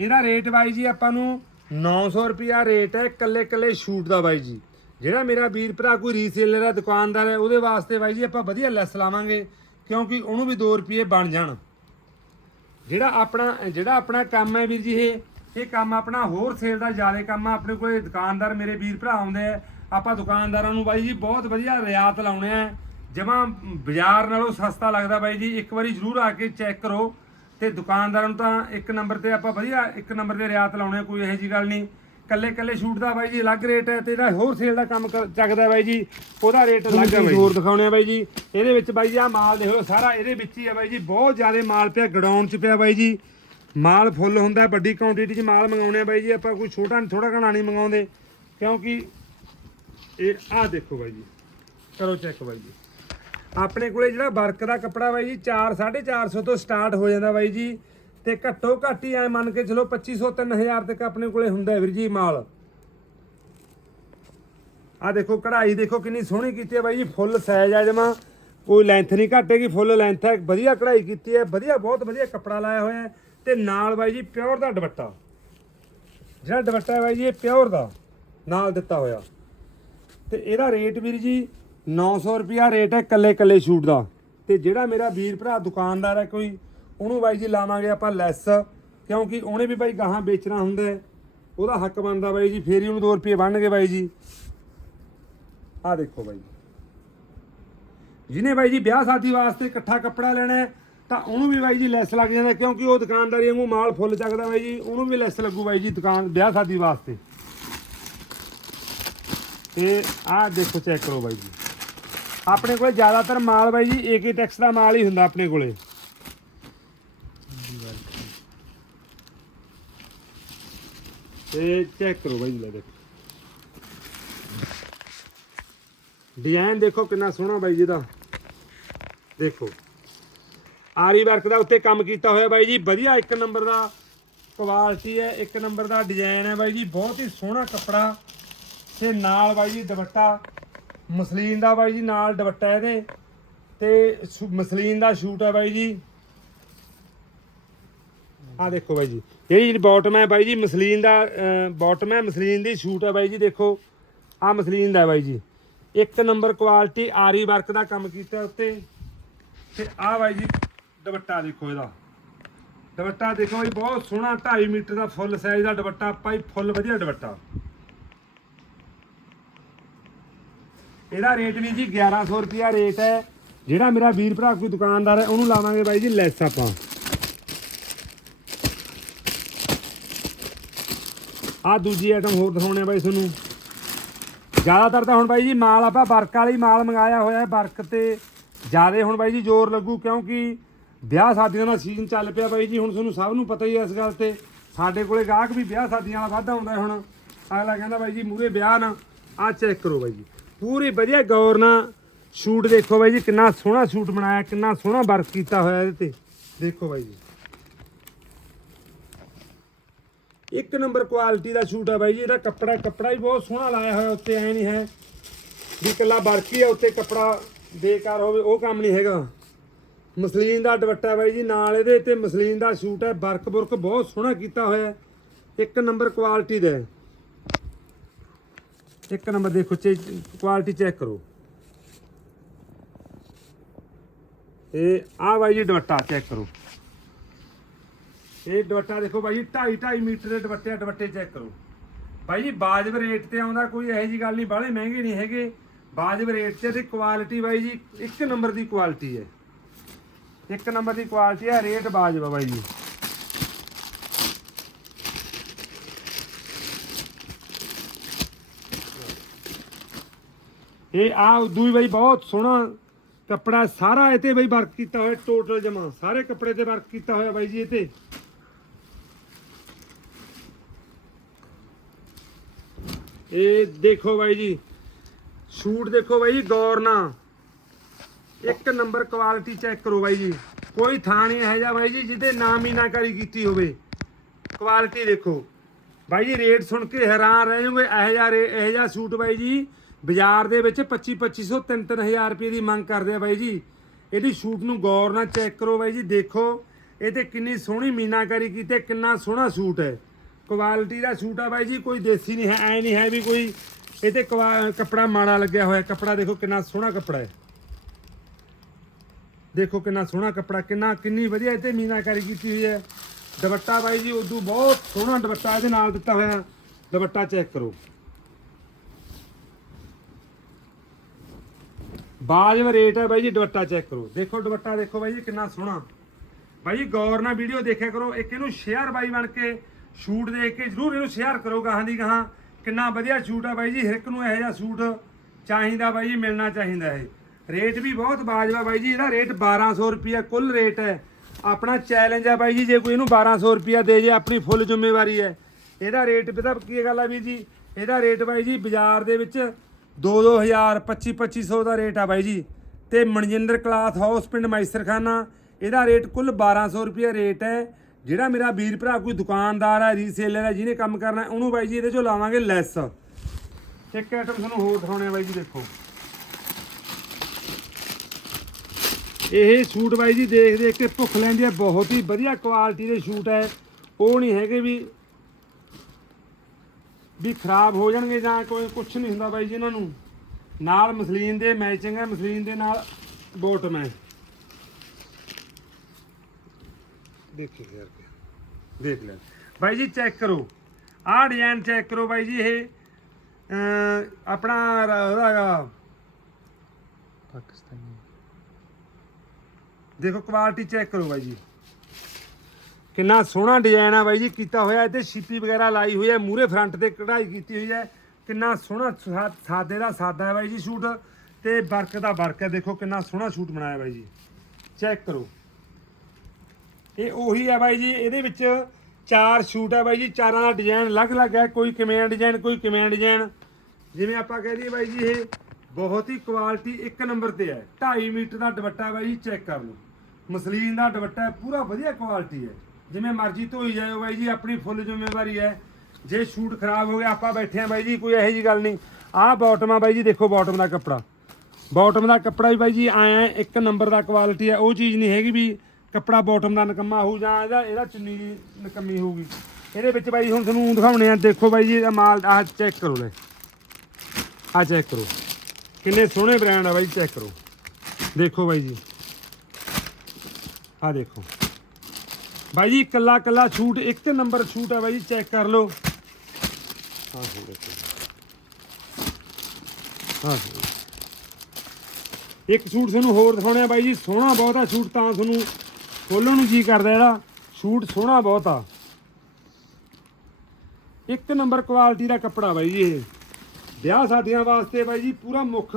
ਇਹਦਾ ਰੇਟ ਬਾਈ ਜੀ ਆਪਾਂ ਨੂੰ 900 ਰੁਪਿਆ ਰੇਟ ਹੈ ਕੱਲੇ ਕੱਲੇ ਸ਼ੂਟ ਦਾ ਬਾਈ ਜੀ। ਜਿਹੜਾ ਮੇਰਾ ਵੀਰ ਭਰਾ ਕੋਈ ਰੀਸੇਲਰ ਹੈ ਦੁਕਾਨਦਾਰ ਹੈ, ਉਹਦੇ ਵਾਸਤੇ ਬਾਈ ਜੀ ਆਪਾਂ ਵਧੀਆ ਲੈਸ ਲਾਵਾਂਗੇ। ਕਿਉਂਕਿ ਉਹਨੂੰ ਵੀ 2 ਰੁਪਏ ਬਣ ਜਾਣ। ਜਿਹੜਾ ਆਪਣਾ ਜਿਹੜਾ ਆਪਣਾ ਕੰਮ ਹੈ ਵੀਰ ਜੀ ਇਹ ਇਹ ਕੰਮ ਆਪਣਾ ਹੋਰ ਸੇਲ ਦਾ ਜ਼ਿਆਦਾ ਕੰਮ ਆ। ਆਪਣੇ ਕੋਲੇ ਦੁਕਾਨਦਾਰ ਮੇਰੇ ਵੀਰ ਭਰਾ ਆਉਂਦੇ ਆ। ਆਪਾਂ ਦੁਕਾਨਦਾਰਾਂ ਨੂੰ ਬਾਈ ਜੀ ਬਹੁਤ ਵਧੀਆ ਰਿਆਤ ਲਾਉਣੇ ਆ। ਜਮਾ ਬਾਜ਼ਾਰ ਨਾਲੋਂ ਸਸਤਾ ਲੱਗਦਾ ਬਾਈ ਜੀ। ਇੱਕ ਵਾਰੀ ਜ਼ਰੂਰ ਆ ਕੇ ਚੈੱਕ ਕਰੋ। ਤੇ ਦੁਕਾਨਦਾਰਾਂ ਨੂੰ ਤਾਂ ਇੱਕ ਨੰਬਰ ਤੇ ਆਪਾਂ ਵਧੀਆ ਇੱਕ ਨੰਬਰ 'ਤੇ ਰਿਆਤ ਲਾਉਣੇ ਆ, ਕੋਈ ਇਹੋ ਜੀ ਗੱਲ ਨਹੀਂ। ਕੱਲੇ ਕੱਲੇ ਸ਼ੂਟ ਦਾ ਬਾਈ ਜੀ ਅਲੱਗ ਰੇਟ ਹੈ ਤੇ ਜਿਹੜਾ ਹੋਰ ਸੇਲ ਦਾ ਕੰਮ ਕਰ- ਚੱਕਦਾ ਬਾਈ ਜੀ। ਉਹਦਾ ਰੇਟ ਅਲੱਗ ਹੈ ਬਾਈ ਹੋਰ ਦਿਖਾਉਣੇ ਆ ਬਾਈ ਜੀ। ਇਹਦੇ ਵਿੱਚ ਬਾਈ ਜੀ ਆ ਮਾਲ ਦੇਖੋ ਸਾਰਾ ਇਹਦੇ ਵਿੱਚ ਹੀ ਆ ਬਾਈ ਜੀ। ਬਹੁਤ ਜ਼ਿਆਦਾ ਮਾਲ ਪਿਆ ਗਡਾਊਨ 'ਚ ਪਿਆ ਬਾਈ ਜੀ। ਮਾਲ ਫੁੱਲ ਹੁੰਦਾ ਵੱਡੀ ਕੁਆਂਟੀਟੀ 'ਚ ਮਾਲ ਮੰਗਾਉਣੇ ਆ ਬਾਈ ਜੀ। ਆਪਾਂ ਕੋਈ ਛੋਟਾ ਥੋੜਾ ਘਣਾ ਨਹੀਂ ਮੰਗਾਉਂਦੇ ਕਿਉਂਕਿ ਇਹ ਆਹ ਦੇਖੋ ਬਾਈ ਜੀ। ਕਰੋ ਚੈੱਕ ਬਾਈ ਜੀ। ਆਪਣੇ ਕੋਲੇ ਜਿਹੜਾ ਵਰਕ ਦਾ ਕੱਪੜਾ ਬਾਈ ਜੀ 4 450 ਤੋਂ ਸਟਾਰਟ ਹੋ ਜਾਂਦਾ ਬਾਈ ਜੀ। ਤੇ ਘੱਟੋ ਘੱਟ ਹੀ ਐ ਮੰਨ ਕੇ ਚਲੋ 2500 3000 ਤੱਕ ਆਪਣੇ ਕੋਲੇ ਹੁੰਦਾ ਵੀਰ ਜੀ ਮਾਲ। ਆ ਦੇਖੋ ਕਢਾਈ ਦੇਖੋ ਕਿੰਨੀ ਸੋਹਣੀ ਕੀਤੀ ਹੈ ਬਾਈ ਜੀ, ਫੁੱਲ ਸਾਈਜ਼ ਆ ਜਮਾ। ਕੋਈ ਲੈਂਥ ਨਹੀਂ ਘਟੇਗੀ, ਫੁੱਲ ਲੈਂਥ ਹੈ, ਵਧੀਆ ਕਢਾਈ ਕੀਤੀ ਹੈ, ਵਧੀਆ, ਬਹੁਤ ਵਧੀਆ ਕੱਪੜਾ ਲਾਇਆ ਹੋਇਆ ਹੈ। ਤੇ ਨਾਲ ਬਾਈ ਜੀ ਪਿਓਰ ਦਾ ਦੁਪੱਟਾ। ਜਿਹੜਾ ਦੁਪੱਟਾ ਹੈ ਬਾਈ ਜੀ ਇਹ ਪਿਓਰ ਦਾ, ਨਾਲ ਦਿੱਤਾ ਹੋਇਆ। ਤੇ ਇਹਦਾ ਰੇਟ ਵੀਰ ਜੀ 900 ਰੁਪਿਆ ਰੇਟ ਹੈ ਕੱਲੇ ਕੱਲੇ ਸ਼ੂਟ ਦਾ। ਤੇ ਜਿਹੜਾ ਮੇਰਾ ਵੀਰ ਭਰਾ ਦੁਕਾਨਦਾਰ ਹੈ ਕੋਈ ਉਹਨੂੰ ਬਾਈ ਜੀ ਲਾਵਾਂਗੇ ਆਪਾਂ ਲੈਸ, ਕਿਉਂਕਿ ਉਹਨੇ ਵੀ ਬਾਈ ਗਾਹਾਂ ਵੇਚਣਾ ਹੁੰਦਾ ਹੈ। ਉਹਦਾ ਹੱਕ ਬਣਦਾ ਬਾਈ ਜੀ, ਫੇਰ ਹੀ ਉਹਨੂੰ 2 ਰੁਪਏ ਬਣਨਗੇ ਬਾਈ ਜੀ। ਆਹ ਦੇਖੋ ਬਾਈ ਜਿਹਨੇ ਬਾਈ ਜੀ ਵਿਆਹ ਸ਼ਾਦੀ ਵਾਸਤੇ ਇਕੱਠਾ ਕੱਪੜਾ ਲੈਣਾ ਤਾਂ ਉਹਨੂੰ ਵੀ ਬਾਈ ਜੀ ਲੈਸ ਲੱਗ ਜਾਂਦਾ, ਕਿਉਂਕਿ ਉਹ ਦੁਕਾਨਦਾਰੀ ਵਾਂਗੂ ਮਾਲ ਫੁੱਲ ਚੱਕਦਾ ਬਾਈ ਜੀ, ਉਹਨੂੰ ਵੀ ਲੈਸ ਲੱਗੂ ਬਾਈ ਜੀ ਦੁਕਾਨ, ਵਿਆਹ ਸ਼ਾਦੀ ਵਾਸਤੇ। ਤੇ ਆਹ ਦੇਖੋ, ਚੈੱਕ ਕਰੋ ਬਾਈ ਜੀ। ਆਪਣੇ ਕੋਲੇ ਜ਼ਿਆਦਾਤਰ ਮਾਲ ਬਾਈ ਜੀ, ਏਕੇ ਟੈਕਸ ਦਾ ਮਾਲ ਹੀ ਹੁੰਦਾ ਆਪਣੇ ਕੋਲੇ। ਤੇ ਚੈੱਕ ਕਰੋ ਬਾਈ ਜੀ ਲੈ ਦੇਖੋ। ਡਿਜ਼ਾਈਨ ਦੇਖੋ ਕਿੰਨਾ ਸੋਹਣਾ ਬਾਈ ਜੀ ਦਾ। ਦੇਖੋ। ਆਰੀ ਵਰਕ ਦਾ ਉੱਤੇ ਕੰਮ ਕੀਤਾ ਹੋਇਆ ਬਾਈ ਜੀ, ਵਧੀਆ ਇੱਕ ਨੰਬਰ ਦਾ ਕੁਆਲਿਟੀ ਹੈ, ਇੱਕ ਨੰਬਰ ਦਾ ਡਿਜ਼ਾਈਨ ਹੈ ਬਾਈ ਜੀ, ਬਹੁਤ ਹੀ ਸੋਹਣਾ ਕੱਪੜਾ। ਤੇ ਨਾਲ ਬਾਈ ਜੀ ਦੁਪੱਟਾ, ਮਸਲੀਨ ਦਾ ਬਾਈ ਜੀ ਨਾਲ ਦੁਪੱਟਾ ਇਹਦੇ। ਤੇ ਮਸਲੀਨ ਦਾ ਸ਼ੂਟ ਹੈ ਬਾਈ ਜੀ। ਆ ਦੇਖੋ ਬਾਈ ਜੀ। ਇਹ ਜਿਹੜੀ ਬਾਟਮ ਹੈ ਬਾਈ ਜੀ, ਮਸਲੀਨ ਦਾ ਬਾਟਮ ਹੈ, ਮਸਲੀਨ ਦੀ ਸ਼ੂਟ ਹੈ ਬਾਈ ਜੀ, ਦੇਖੋ। ਆ ਮਸਲੀਨ ਦਾ ਬਾਈ ਜੀ। ਇੱਕ ਨੰਬਰ ਕੁਆਲਿਟੀ ਆਰੀ ਵਰਕ ਦਾ ਕੰਮ ਕੀਤਾ ਉੱਤੇ। ਤੇ ਆ ਬਾਈ ਜੀ, ਦੁਪੱਟਾ ਦੇਖੋ ਇਹਦਾ। ਦੁਪੱਟਾ ਦੇਖੋ ਬਾਈ, ਬਹੁਤ ਸੋਹਣਾ 2.5 ਮੀਟਰ ਦਾ ਫੁੱਲ ਸਾਈਜ਼ ਦਾ ਦੁਪੱਟਾ। ਭਾਈ ਫੁੱਲ ਵਧੀਆ ਦੁਪੱਟਾ। ਇਹਦਾ ਰੇਟ ਵੀ ਜੀ 1100 ਰੁਪਿਆ ਰੇਟ ਹੈ। ਜਿਹੜਾ ਮੇਰਾ ਵੀਰ ਭਰਾ ਕੋਈ ਦੁਕਾਨਦਾਰ ਹੈ, ਉਹਨੂੰ ਲਾਵਾਂਗੇ ਬਾਈ ਜੀ, ਲੈਸ ਆਪਾਂ। ਆ ਦੂਜੀ ਆਈਟਮ ਹੋਰ ਦਿਖਾਉਣੇ ਆ ਬਾਈ ਤੁਹਾਨੂੰ। ਜ਼ਿਆਦਾਤਰ ਤਾਂ ਹੁਣ ਬਾਈ ਜੀ ਮਾਲ ਆਪਾਂ ਵਰਕ ਵਾਲੀ ਮਾਲ ਮੰਗਾਇਆ ਹੋਇਆ ਹੈ, ਵਰਕ ਤੇ ਜਿਆਦੇ ਹੁਣ ਬਾਈ ਜੀ ਜ਼ੋਰ ਲੱਗੂ ਕਿਉਂਕਿ ਵਿਆਹ ਸ਼ਾਦੀਆਂ ਦਾ ਸੀਜ਼ਨ ਚੱਲ ਪਿਆ ਬਾਈ ਜੀ, ਹੁਣ ਤੁਹਾਨੂੰ ਸਭ ਨੂੰ ਪਤਾ ਹੀ ਹੈ ਇਸ ਗੱਲ ਤੇ। ਸਾਡੇ ਕੋਲੇ ਗਾਹਕ ਵੀ ਵਿਆਹ ਸ਼ਾਦੀਆਂ ਦਾ ਵਾਧਾ ਹੁੰਦਾ ਹੁਣ। ਅਗਲਾ ਕਹਿੰਦਾ ਬਾਈ ਜੀ ਮੂਰੇ ਵਿਆਹ ਨਾ ਆ ਚੈੱਕ ਕਰੋ ਬਾਈ ਜੀ। ਪੂਰੀ ਵਧੀਆ ਗੌਰ ਨਾਲ ਸ਼ੂਟ ਦੇਖੋ ਬਾਈ ਜੀ, ਕਿੰਨਾ ਸੋਹਣਾ ਸ਼ੂਟ ਬਣਾਇਆ, ਕਿੰਨਾ ਸੋਹਣਾ ਵਰਕ ਕੀਤਾ ਹੋਇਆ ਇਹਦੇ ਤੇ। ਦੇਖੋ ਬਾਈ ਜੀ। ਇੱਕ ਨੰਬਰ ਕੁਆਲਿਟੀ ਦਾ ਸ਼ੂਟ ਹੈ ਬਾਈ ਜੀ, ਇਹਦਾ ਕੱਪੜਾ ਕੱਪੜਾ ਵੀ ਬਹੁਤ ਸੋਹਣਾ ਲਾਇਆ ਹੋਇਆ ਉੱਤੇ, ਐ ਨਹੀਂ ਹੈ ਵੀ ਇਕੱਲਾ ਵਰਕੀ ਹੀ ਹੈ ਉੱਤੇ ਕੱਪੜਾ ਬੇਕਾਰ ਹੋਵੇ, ਉਹ ਕੰਮ ਨਹੀਂ ਹੈਗਾ। ਮਸਲੀਨ ਦਾ ਦੁਪੱਟਾ ਬਾਈ ਜੀ, ਨਾਲ ਇਹਦੇ ਤੇ ਮਸਲੀਨ ਦਾ ਸ਼ੂਟ ਹੈ ਵਰਕ ਬੁਰਕ ਬਹੁਤ ਸੋਹਣਾ ਕੀਤਾ ਹੋਇਆ ਇੱਕ ਨੰਬਰ ਕੁਆਲਿਟੀ ਦਾ ਇੱਕ ਨੰਬਰ ਦੇਖੋ ਕੁਆਲਿਟੀ ਚੈੱਕ ਕਰੋ। ਇਹ ਆ ਬਾਈ ਜੀ, ਦੁਪੱਟਾ ਚੈੱਕ ਕਰੋ। ਇਹ ਦੁਪੱਟਾ ਦੇਖੋ ਬਾਈ ਜੀ 2.5 2.5 ਮੀਟਰ ਦੇ ਦੁਪੱਟੇ ਦੁਪੱਟੇ ਚੈੱਕ ਕਰੋ। ਬਾਈ ਜੀ ਬਾਜਬ ਰੇਟ ਤੇ ਆਉਂਦਾ, ਕੋਈ ਇਹੋ ਜੀ ਗੱਲ ਨਹੀਂ, ਬਾਹਲੇ ਮਹਿੰਗੇ ਨਹੀਂ ਹੈਗੇ। ਬਾਜਬ ਰੇਟ ਤੇ ਤੇ ਕੁਆਲਿਟੀ ਬਾਈ ਜੀ, ਇੱਕ ਨੰਬਰ ਦੀ ਕੁਆਲਿਟੀ ਹੈ। ਇੱਕ ਨੰਬਰ ਦੀ ਕੁਆਲਿਟੀ ਹੈ ਰੇਟ ਬਾਜਬ ਬਾਈ ਜੀ। ਇਹ ਆ ਦੂਈ ਬਾਈ ਬਹੁਤ ਸੋਹਣਾ ਕੱਪੜਾ, ਸਾਰਾ ਇਹ ਤੇ ਬਾਈ ਵਰਕ ਕੀਤਾ ਹੋਇਆ ਟੋਟਲ ਜਮਾ, ਸਾਰੇ ਕੱਪੜੇ ਤੇ ਵਰਕ ਕੀਤਾ ਹੋਇਆ ਬਾਈ ਜੀ ਇਹ ਤੇ ਇਹ ਦੇਖੋ ਬਾਈ ਜੀ। ਸ਼ੂਟ ਦੇਖੋ ਬਾਈ ਜੀ, ਗੌਰ ਨਾਲ। ਇੱਕ ਨੰਬਰ ਕੁਆਲਿਟੀ ਚੈੱਕ ਕਰੋ ਬਾਈ ਜੀ। ਕੋਈ ਥਾਂ ਨਹੀਂ ਇਹੋ ਜਿਹਾ ਬਾਈ ਜੀ ਜਿਹਦੇ ਨਾ ਮੀਨਾਕਾਰੀ ਕੀਤੀ ਹੋਵੇ। ਕੁਆਲਿਟੀ ਦੇਖੋ। ਬਾਈ ਜੀ, ਰੇਟ ਸੁਣ ਕੇ ਹੈਰਾਨ ਰਹਿ ਜਾਓਗੇ। ਇਹੋ ਜਿਹਾ ਰੇ- ਇਹੋ ਜਿਹਾ ਸੂਟ ਬਾਈ ਜੀ, ਬਾਜ਼ਾਰ ਦੇ ਵਿੱਚ 25 2500 3 3000 ਰੁਪਏ ਦੀ ਮੰਗ ਕਰਦੇ ਆ ਬਾਈ ਜੀ। ਇਹਦੀ ਸ਼ੂਟ ਨੂੰ ਗੌਰ ਨਾਲ ਚੈੱਕ ਕਰੋ ਬਾਈ ਜੀ। ਦੇਖੋ, ਇਹ ਤੇ ਕਿੰਨੀ ਸੋਹਣੀ ਮੀਨਾਕਾਰੀ ਕੀਤੀ ਕਿੰਨਾ ਸੋਹਣਾ ਸੂਟ ਹੈ। ਕੁਆਲਿਟੀ ਦਾ ਸੂਟ ਆ ਬਾਈ ਜੀ, ਕੋਈ ਦੇਸੀ ਨਹੀਂ ਹੈ, ਐ ਨਹੀਂ ਹੈ ਵੀ ਕੋਈ, ਇਹ ਤੇ ਕੁਆ- ਕੱਪੜਾ ਮਾੜਾ ਲੱਗਿਆ ਹੋਇਆ, ਕੱਪੜਾ ਦੇਖੋ ਕਿੰਨਾ ਸੋਹਣਾ ਕੱਪੜਾ ਹੈ। ਦੇਖੋ ਕਿੰਨਾ ਸੋਹਣਾ ਕੱਪੜਾ, ਕਿੰਨਾ, ਕਿੰਨੀ ਵਧੀਆ ਇਹ ਤੇ ਮੀਨਾਕਾਰੀ ਕੀਤੀ ਹੋਈ ਹੈ। ਦੁਪੱਟਾ ਬਾਈ ਜੀ, ਉਦੋਂ ਬਹੁਤ ਸੋਹਣਾ ਦੁਪੱਟਾ ਇਹਦੇ ਨਾਲ ਦਿੱਤਾ ਹੋਇਆ, ਦੁਪੱਟਾ ਚੈੱਕ ਕਰੋ। ਬਾਜਬ ਰੇਟ ਹੈ ਬਾਈ ਜੀ, ਦੁਪੱਟਾ ਚੈੱਕ ਕਰੋ। ਦੇਖੋ ਦੁਪੱਟਾ, ਦੇਖੋ ਬਾਈ ਜੀ, ਕਿੰਨਾ ਸੋਹਣਾ। ਬਾਈ ਜੀ, ਗੌਰ ਨਾਲ ਵੀਡੀਓ ਦੇਖਿਆ ਕਰੋ, ਇੱਕ ਇਹਨੂੰ ਸ਼ੇਅਰ ਬਾਈ ਬਣ ਕੇ ਸ਼ੂਟ ਦੇਖ ਕੇ ਜਰੂਰ ਇਹਨੂੰ ਸ਼ੇਅਰ ਕਰੋ ਗਾਹਾਂ ਦੀ ਗਾਹਾਂ। ਕਿੰਨਾ ਵਧੀਆ ਸ਼ੂਟ ਆ ਬਾਈ ਜੀ, ਹਰ ਇੱਕ ਨੂੰ ਇਹੋ ਜਿਹਾ ਸ਼ੂਟ ਚਾਹੀਦਾ ਬਾਈ ਜੀ, ਮਿਲਣਾ ਚਾਹੀਦਾ ਹੈ ਰੇਟ ਵੀ ਬਹੁਤ ਬਾਜਵਾ ਬਾਈ ਜੀ, ਇਹਦਾ ਰੇਟ 1200 ਰੁਪਿਆ ਕੁੱਲ ਰੇਟ ਹੈ। ਆਪਣਾ ਚੈਲੰਜ ਆ ਬਾਈ ਜੀ, ਜੇ ਕੋਈ ਇਹਨੂੰ 1200 ਰੁਪਿਆ ਦੇ ਜੇ, ਆਪਣੀ ਫੁੱਲ ਜ਼ਿੰਮੇਵਾਰੀ ਹੈ। ਇਹਦਾ ਰੇਟ ਪਤਾ ਕੀ ਗੱਲ ਆ ਵੀਰ ਜੀ, ਇਹਦਾ ਰੇਟ ਬਾਈ ਜੀ ਬਾਜ਼ਾਰ ਦੇ ਵਿੱਚ 2-2000 25-2500 ਦਾ ਰੇਟ ਆ ਬਾਈ ਜੀ। ਤੇ ਮਨਜਿੰਦਰ ਕਲਾਥ ਹਾਊਸ ਪਿੰਡ ਮੈਸਰਖਾਨਾ, ਇਹਦਾ ਰੇਟ ਕੁੱਲ 1200 ਰੁਪਏ ਰੇਟ ਹੈ। ਜਿਹੜਾ ਮੇਰਾ ਵੀਰ ਭਰਾ ਕੋਈ ਦੁਕਾਨਦਾਰ ਹੈ ਰੀਸੇਲਰ ਹੈ, ਜਿਹਨੇ ਕੰਮ ਕਰਨਾ ਉਹਨੂੰ ਬਾਈ ਜੀ ਇਹਦੇ ਚੋਂ ਲਾਵਾਂਗੇ ਲੈਸ ਇੱਕ ਆਈਟਮ ਤੁਹਾਨੂੰ ਹੋਰ ਦਿਖਾਉਣੇ ਆ ਬਾਈ ਜੀ, ਦੇਖੋ। ਇਹ ਸੂਟ ਬਾਈ ਜੀ ਦੇਖ ਦੇਖ ਕੇ ਭੁੱਖ ਲੈਂਦੀ ਹੈ, ਬਹੁਤ ਹੀ ਵਧੀਆ ਕੁਆਲਿਟੀ ਦੇ ਸੂਟ ਹੈ। ਉਹ ਨਹੀਂ ਹੈਗੇ ਵੀ ਵੀ ਖਰਾਬ ਹੋ ਜਾਣਗੇ ਜਾਂ ਕੋਈ ਕੁਝ ਨਹੀਂ ਹੁੰਦਾ ਬਾਈ ਜੀ ਇਹਨਾਂ ਨੂੰ। ਨਾਲ ਮਸਲੀਨ ਦੇ ਮੈਚਿੰਗ ਹੈ, ਮਸਲੀਨ ਦੇ ਨਾਲ ਬੋਟਮ ਹੈ। ਦੇਖੀ ਯਾਰ ਦੇਖ ਲੈ। ਬਾਈ ਜੀ ਚੈੱਕ ਕਰੋ। ਆਹ ਡਿਜ਼ਾਈਨ ਚੈੱਕ ਕਰੋ ਬਾਈ ਜੀ ਇਹ ਅਮ ਆਪਣਾ ਰ- ਉਹਦਾ ਹੈਗਾ। ਪਾਕਿਸਤਾਨੀ। ਦੇਖੋ ਕੁਆਲਿਟੀ ਚੈੱਕ ਕਰੋ ਬਾਈ ਜੀ। ਕਿੰਨਾ ਸੋਹਣਾ ਡਿਜ਼ਾਈਨ ਆ ਬਾਈ ਜੀ ਕੀਤਾ ਹੋਇਆ ਇੱਥੇ ਛਿੱਪੀ ਵਗੈਰਾ ਲਾਈ ਹੋਈ ਹੈ ਮੂਰੇ ਫਰੰਟ ਤੇ ਕਢਾਈ ਕੀਤੀ ਹੋਈ ਹੈ। ਕਿੰਨਾ ਸੋਹਣਾ ਸਾ- ਸਾਦੇ ਦਾ ਸਾਦਾ ਹੈ ਬਾਈ ਜੀ ਸ਼ੂਟ ਤੇ ਵਰਕ ਦਾ ਵਰਕ ਹੈ ਦੇਖੋ ਕਿੰਨਾ ਸੋਹਣਾ ਸ਼ੂਟ ਬਣਾਇਆ ਬਾਈ ਜੀ। ਚੈੱਕ ਕਰੋ। ਇਹ ਉਹੀ ਆ ਬਾਈ ਜੀ, ਇਹਦੇ ਵਿੱਚ ਚਾਰ ਸ਼ੂਟ ਹੈ ਬਾਈ ਜੀ, ਚਾਰਾਂ ਦਾ ਡਿਜ਼ਾਈਨ ਅਲੱਗ-ਅਲੱਗ ਹੈ ਕੋਈ ਕਿਵੇਂ ਡਿਜ਼ਾਈਨ ਕੋਈ ਕਿਵੇਂ ਡਿਜ਼ਾਈਨ ਜਿਵੇਂ ਆਪਾਂ ਕਹਿ ਦਈਏ ਬਾਈ ਜੀ, ਇਹ ਬਹੁਤ ਹੀ ਕੁਆਲਿਟੀ ਇੱਕ ਨੰਬਰ ਤੇ ਹੈ 2.5 ਮੀਟਰ ਦਾ ਦੁਪੱਟਾ ਬਾਈ ਜੀ ਚੈੱਕ ਕਰ ਲਓ। ਮਸਲੀਨ ਦਾ ਦੁਪੱਟਾ ਪੂਰਾ ਵਧੀਆ ਕੁਆਲਿਟੀ ਹੈ ਜਿਵੇਂ ਮਰਜ਼ੀ ਧੋਈ ਜਾਇਓ ਬਾਈ ਜੀ, ਆਪਣੀ ਫੁੱਲ ਜ਼ਿੰਮੇਵਾਰੀ ਹੈ ਜੇ ਸ਼ੂਟ ਖਰਾਬ ਹੋ ਗਿਆ, ਆਪਾਂ ਬੈਠੇ ਆ ਬਾਈ ਜੀ, ਕੋਈ ਇਹੋ ਜੀ ਗੱਲ ਨਹੀਂ। ਆਹ ਬਾਟਮ ਆ ਬਾਈ ਜੀ, ਦੇਖੋ ਬਾਟਮ ਦਾ ਕੱਪੜਾ। ਬਾਟਮ ਦਾ ਕੱਪੜਾ ਵੀ ਬਾਈ ਜੀ ਆਇਆ ਇੱਕ ਨੰਬਰ ਦਾ ਕੁਆਲਿਟੀ ਹੈ ਉਹ ਚੀਜ਼ ਨਹੀਂ ਹੈਗੀ ਵੀ ਕੱਪੜਾ ਬਾਟਮ ਦਾ ਨਕਮਾ ਹੋਊ ਜਾਂ ਇਹਦਾ ਇਹਦਾ ਚੁੰਨੀ ਦੀ ਨਕਮੀ ਹੋਊਗੀ। ਇਹਦੇ ਵਿੱਚ ਬਾਈ ਹੁਣ ਤੁਹਾਨੂੰ ਦਿਖਾਉਣੇ ਆ, ਦੇਖੋ ਬਾਈ ਜੀ ਇਹਦਾ ਮਾਲ ਆਹ ਚੈੱਕ ਕਰੋ ਲੈ। ਆਹ ਚੈੱਕ ਕਰੋ। ਕਿੰਨੇ ਸੋਹਣੇ ਬ੍ਰਾਂਡ ਆ ਬਾਈ ਚੈੱਕ ਕਰੋ। ਦੇਖੋ ਬਾਈ ਜੀ। ਆਹ ਦੇਖੋ। ਬਾਈ ਜੀ ਕੱਲਾ ਕੱਲਾ ਛੂਟ, ਇੱਕ ਨੰਬਰ ਛੂਟ ਆ ਬਾਈ ਜੀ ਚੈੱਕ ਕਰ ਲਓ। ਆਹ ਦੇਖੋ। ਆਹ ਇੱਕ ਸੂਟ ਤੁਹਾਨੂੰ ਹੋਰ ਦਿਖਾਉਣੇ ਆ ਬਾਈ ਜੀ, ਸੋਹਣਾ ਬਹੁਤ ਆ ਛੂਟ, ਤਾਂ ਤੁਹਾਨੂੰ ਖੋਲਣ ਨੂੰ ਜੀ ਕਰਦਾ ਇਹਦਾ। ਸੂਟ ਸੋਹਣਾ ਬਹੁਤ ਆ। ਇੱਕ ਨੰਬਰ ਕੁਆਲਿਟੀ ਦਾ ਕੱਪੜਾ ਬਾਈ ਜੀ ਇਹ। ਵਿਆਹ ਸ਼ਾਦੀਆਂ ਵਾਸਤੇ ਬਾਈ ਜੀ ਪੂਰਾ ਮੁੱਖ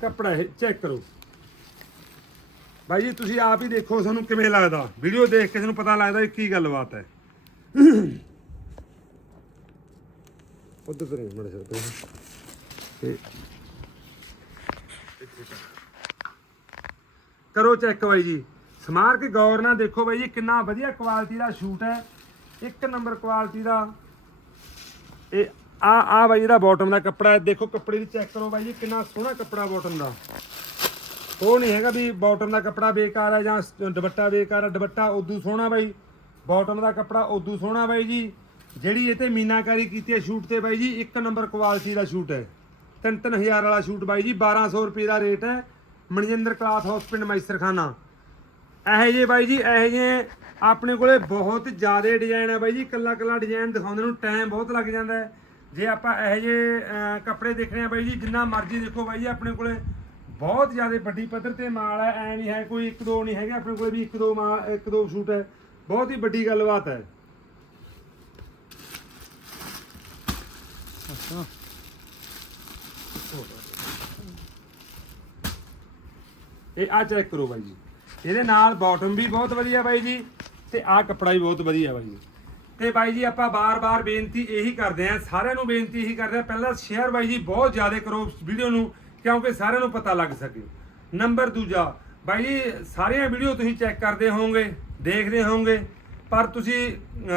ਕੱਪੜਾ ਇਹ ਚੈੱਕ ਕਰੋ। ਬਾਈ ਜੀ, ਤੁਸੀਂ ਆਪ ਹੀ ਦੇਖੋ ਤੁਹਾਨੂੰ ਕਿਵੇਂ ਲੱਗਦਾ। ਵੀਡੀਓ ਦੇਖ ਕੇ ਤੁਹਾਨੂੰ ਪਤਾ ਲੱਗਦਾ ਕੀ ਗੱਲਬਾਤ ਹੈ। ਉਧਰ ਕਰੇ ਮੜੇ ਸਰ ਤੇ ਕਰੋ। ਚੈੱਕ ਬਾਈ ਜੀ। ਸਮਾਰ ਕੇ ਗੌਰ ਨਾਲ ਦੇਖੋ ਬਾਈ ਜੀ, ਕਿੰਨਾ ਵਧੀਆ ਕੁਆਲਿਟੀ ਦਾ ਸ਼ੂਟ ਹੈ। ਇੱਕ ਨੰਬਰ ਕੁਆਲਿਟੀ ਦਾ। ਇਹ ਆ ਆ ਬਾਈ ਇਹਦਾ ਬਾਟਮ ਦਾ ਕੱਪੜਾ ਦੇਖੋ ਕੱਪੜੇ ਦੀ ਚੈੱਕ ਕਰੋ ਬਾਈ ਜੀ, ਕਿੰਨਾ ਸੋਹਣਾ ਕੱਪੜਾ ਬਾਟਮ ਦਾ। ਉਹ ਨਹੀਂ ਹੈਗਾ ਵੀ ਬਾਟਮ ਦਾ ਕੱਪੜਾ ਬੇਕਾਰ ਹੈ ਜਾਂ ਦੁਪੱਟਾ ਬੇਕਾਰ ਹੈ, ਦੁਪੱਟਾ ਉਦੋਂ ਸੋਹਣਾ ਬਾਈ। ਬਾਟਮ ਦਾ ਕੱਪੜਾ ਉਦੋਂ ਸੋਹਣਾ ਬਾਈ ਜੀ। ਜਿਹੜੀ ਇਹ ਤੇ ਮੀਨਾਕਾਰੀ ਕੀਤੀ ਹੈ ਸ਼ੂਟ ਤੇ ਬਾਈ ਜੀ, ਇੱਕ ਨੰਬਰ ਕੁਆਲਿਟੀ ਦਾ ਸ਼ੂਟ ਹੈ। 3-3000 ਵਾਲਾ ਸ਼ੂਟ ਬਾਈ ਜੀ 1200 ਰੁਪਏ ਦਾ ਰੇਟ ਹੈ। ਮਨਜਿੰਦਰ ਕਲਾਥ ਹਾਊਸ ਪਿੰਡ ਮੈਸਰਖਾਨਾ। ਇਹੋ ਜਿਹੇ ਬਾਈ ਜੀ ਇਹੋ ਜਿਹੇ ਆਪਣੇ ਕੋਲੇ ਬਹੁਤ ਜ਼ਿਆਦਾ ਡਿਜ਼ਾਈਨ ਹੈ ਬਾਈ ਜੀ ਕੱਲਾ ਕੱਲਾ ਡਿਜ਼ਾਈਨ ਦਿਖਾਉਂਦੇ ਨੂੰ ਟਾਈਮ ਬਹੁਤ ਲੱਗ ਜਾਂਦਾ ਹੈ। ਜੇ ਆਪਾਂ ਇਹੋ ਜਿਹੇ ਅਹ, ਕੱਪੜੇ ਦੇਖਣੇ ਆ ਬਾਈ ਜੀ ਜਿੰਨਾ ਮਰਜ਼ੀ ਦੇਖੋ ਬਾਈ ਜੀ ਆਪਣੇ ਕੋਲੇ ਬਹੁਤ ਜ਼ਿਆਦਾ ਵੱਡੀ ਪੱਧਰ ਤੇ ਮਾਲ ਹੈ ਐ ਨਹੀਂ ਹੈ ਕੋਈ ਇੱਕ ਦੋ ਨਹੀਂ ਹੈਗੇ ਆਪਣੇ ਕੋਲੇ ਵੀ ਇੱਕ ਦੋ ਮਾਲ ਇੱਕ ਦੋ ਸੂਟ ਹੈ। ਬਹੁਤ ਹੀ ਵੱਡੀ ਗੱਲਬਾਤ ਹੈ। ਇਹ ਆ ਚੈੱਕ ਕਰੋ ਬਾਈ ਜੀ। ਇਹਦੇ ਨਾਲ ਬਾਟਮ ਵੀ ਬਹੁਤ ਵਧੀਆ ਬਾਈ ਜੀ ਤੇ ਆਹ ਕੱਪੜਾ ਵੀ ਬਹੁਤ ਵਧੀਆ ਬਾਈ ਜੀ। ਤੇ ਬਾਈ ਜੀ ਆਪਾਂ ਬਾਰ-ਬਾਰ ਬੇਨਤੀ ਇਹੀ ਕਰਦੇ ਆਂ ਸਾਰਿਆਂ ਨੂੰ ਬੇਨਤੀ ਇਹੀ ਕਰਦੇ ਆਂ ਪਹਿਲਾਂ ਸ਼ੇਅਰ ਬਾਈ ਜੀ ਬਹੁਤ ਜ਼ਿਆਦਾ ਕਰੋ ਵੀਡੀਓ ਨੂੰ, ਕਿਉਂਕਿ ਸਾਰਿਆਂ ਨੂੰ ਪਤਾ ਲੱਗ ਸਕੇ। ਨੰਬਰ ਦੂਜਾ, ਬਾਈ ਜੀ ਸਾਰੀਆਂ ਵੀਡੀਓ ਤੁਸੀਂ ਚੈੱਕ ਕਰਦੇ ਹੋਵੋਗੇ, ਦੇਖਦੇ ਹੋਵੋਗੇ, ਪਰ ਤੁਸੀਂ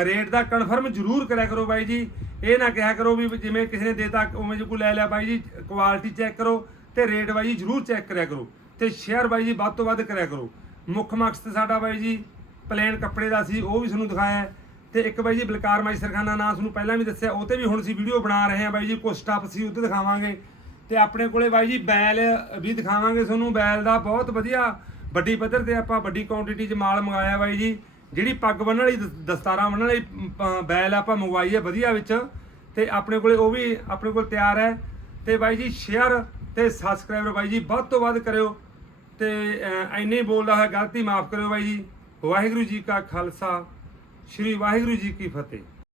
ਰੇਟ ਦਾ ਕਨਫਰਮ ਜ਼ਰੂਰ ਕਰਿਆ ਕਰੋ ਬਾਈ ਜੀ। ਇਹ ਨਾ ਕਿਹਾ ਕਰੋ ਵੀ ਜਿਵੇਂ ਕਿਸੇ ਨੇ ਦੇਤਾ, ਉਵੇਂ ਜੇ ਕੋਈ ਲੈ ਲਿਆ ਬਾਈ ਜੀ ਕੁਆਲਿਟੀ ਚੈੱਕ ਕਰੋ ਤੇ ਰੇਟ ਬਾਈ ਜੀ ਜ਼ਰੂਰ ਚੈੱਕ ਕਰਿਆ ਕਰੋ। ਤੇ ਸ਼ੇਅਰ ਬਾਈ ਜੀ ਵੱਧ ਤੋਂ ਵੱਧ ਕਰਿਆ ਕਰੋ। ਮੁੱਖ ਮਕਸਦ ਸਾਡਾ ਬਾਈ ਜੀ ਪਲੇਨ ਕੱਪੜੇ ਦਾ ਸੀ, ਉਹ ਵੀ ਤੁਹਾਨੂੰ ਦਿਖਾਇਆ ਹੈ। ਤੇ ਇੱਕ ਬਾਈ ਜੀ ਬਲਕਾਰ ਮਾਈ ਸਰਖਾਨਾ ਨਾਂ ਤੁਹਾਨੂੰ ਪਹਿਲਾਂ ਵੀ ਦੱਸਿਆ, ਉਹ ਤੇ ਵੀ ਹੁਣ ਅਸੀਂ ਵੀਡੀਓ ਬਣਾ ਰਹੇ ਹਾਂ ਬਾਈ ਜੀ ਕੁਝ ਸਟਾਫ ਸੀ ਉੱਤੇ ਦਿਖਾਵਾਂਗੇ। ਤੇ ਆਪਣੇ ਕੋਲੇ ਬਾਈ ਜੀ ਬੈਲ ਵੀ ਦਿਖਾਵਾਂਗੇ ਤੁਹਾਨੂੰ, ਬੈਲ ਦਾ ਬਹੁਤ ਵਧੀਆ ਵੱਡੀ ਪੱਧਰ ਤੇ ਆਪਾਂ ਵੱਡੀ ਕੁਆਂਟੀਟੀ 'ਚ ਮਾਲ ਮੰਗਾਇਆ ਬਾਈ ਜੀ। ਜਿਹੜੀ ਪੱਗ ਬੰਨਣ ਵਾਲੀ ਦਸ- ਦਸਤਾਰਾਂ ਬੰਨਣ ਵਾਲੀ ਪ- ਬੈਲ ਆਪਾਂ ਮੰਗਵਾਈ ਹੈ ਵਧੀਆ ਵਿੱਚ। ਤੇ ਆਪਣੇ ਕੋਲੇ ਉਹ ਵੀ ਆਪਣੇ ਕੋਲ ਤਿਆਰ ਹੈ। ਤੇ ਬਾਈ ਜੀ ਸ਼ੇਅਰ ਤੇ ਸਬਸਕ੍ਰਾਈਬਰ ਬਾਈ ਜੀ ਵੱਧ ਤੋਂ ਵੱਧ ਕਰਿਓ। ਤੇ ਅਹ, ਬੋਲਦਾ ਹੈ ਗਲਤੀ ਮਾਫ ਕਰਿਓ ਬਾਈ ਜੀ। ਵਾਹਿਗੁਰੂ ਜੀ ਕਾ ਖਾਲਸਾ ਸ੍ਰੀ ਵਾਹਿਗੁਰੂ ਜੀ ਕੀ ਫਤਿਹ।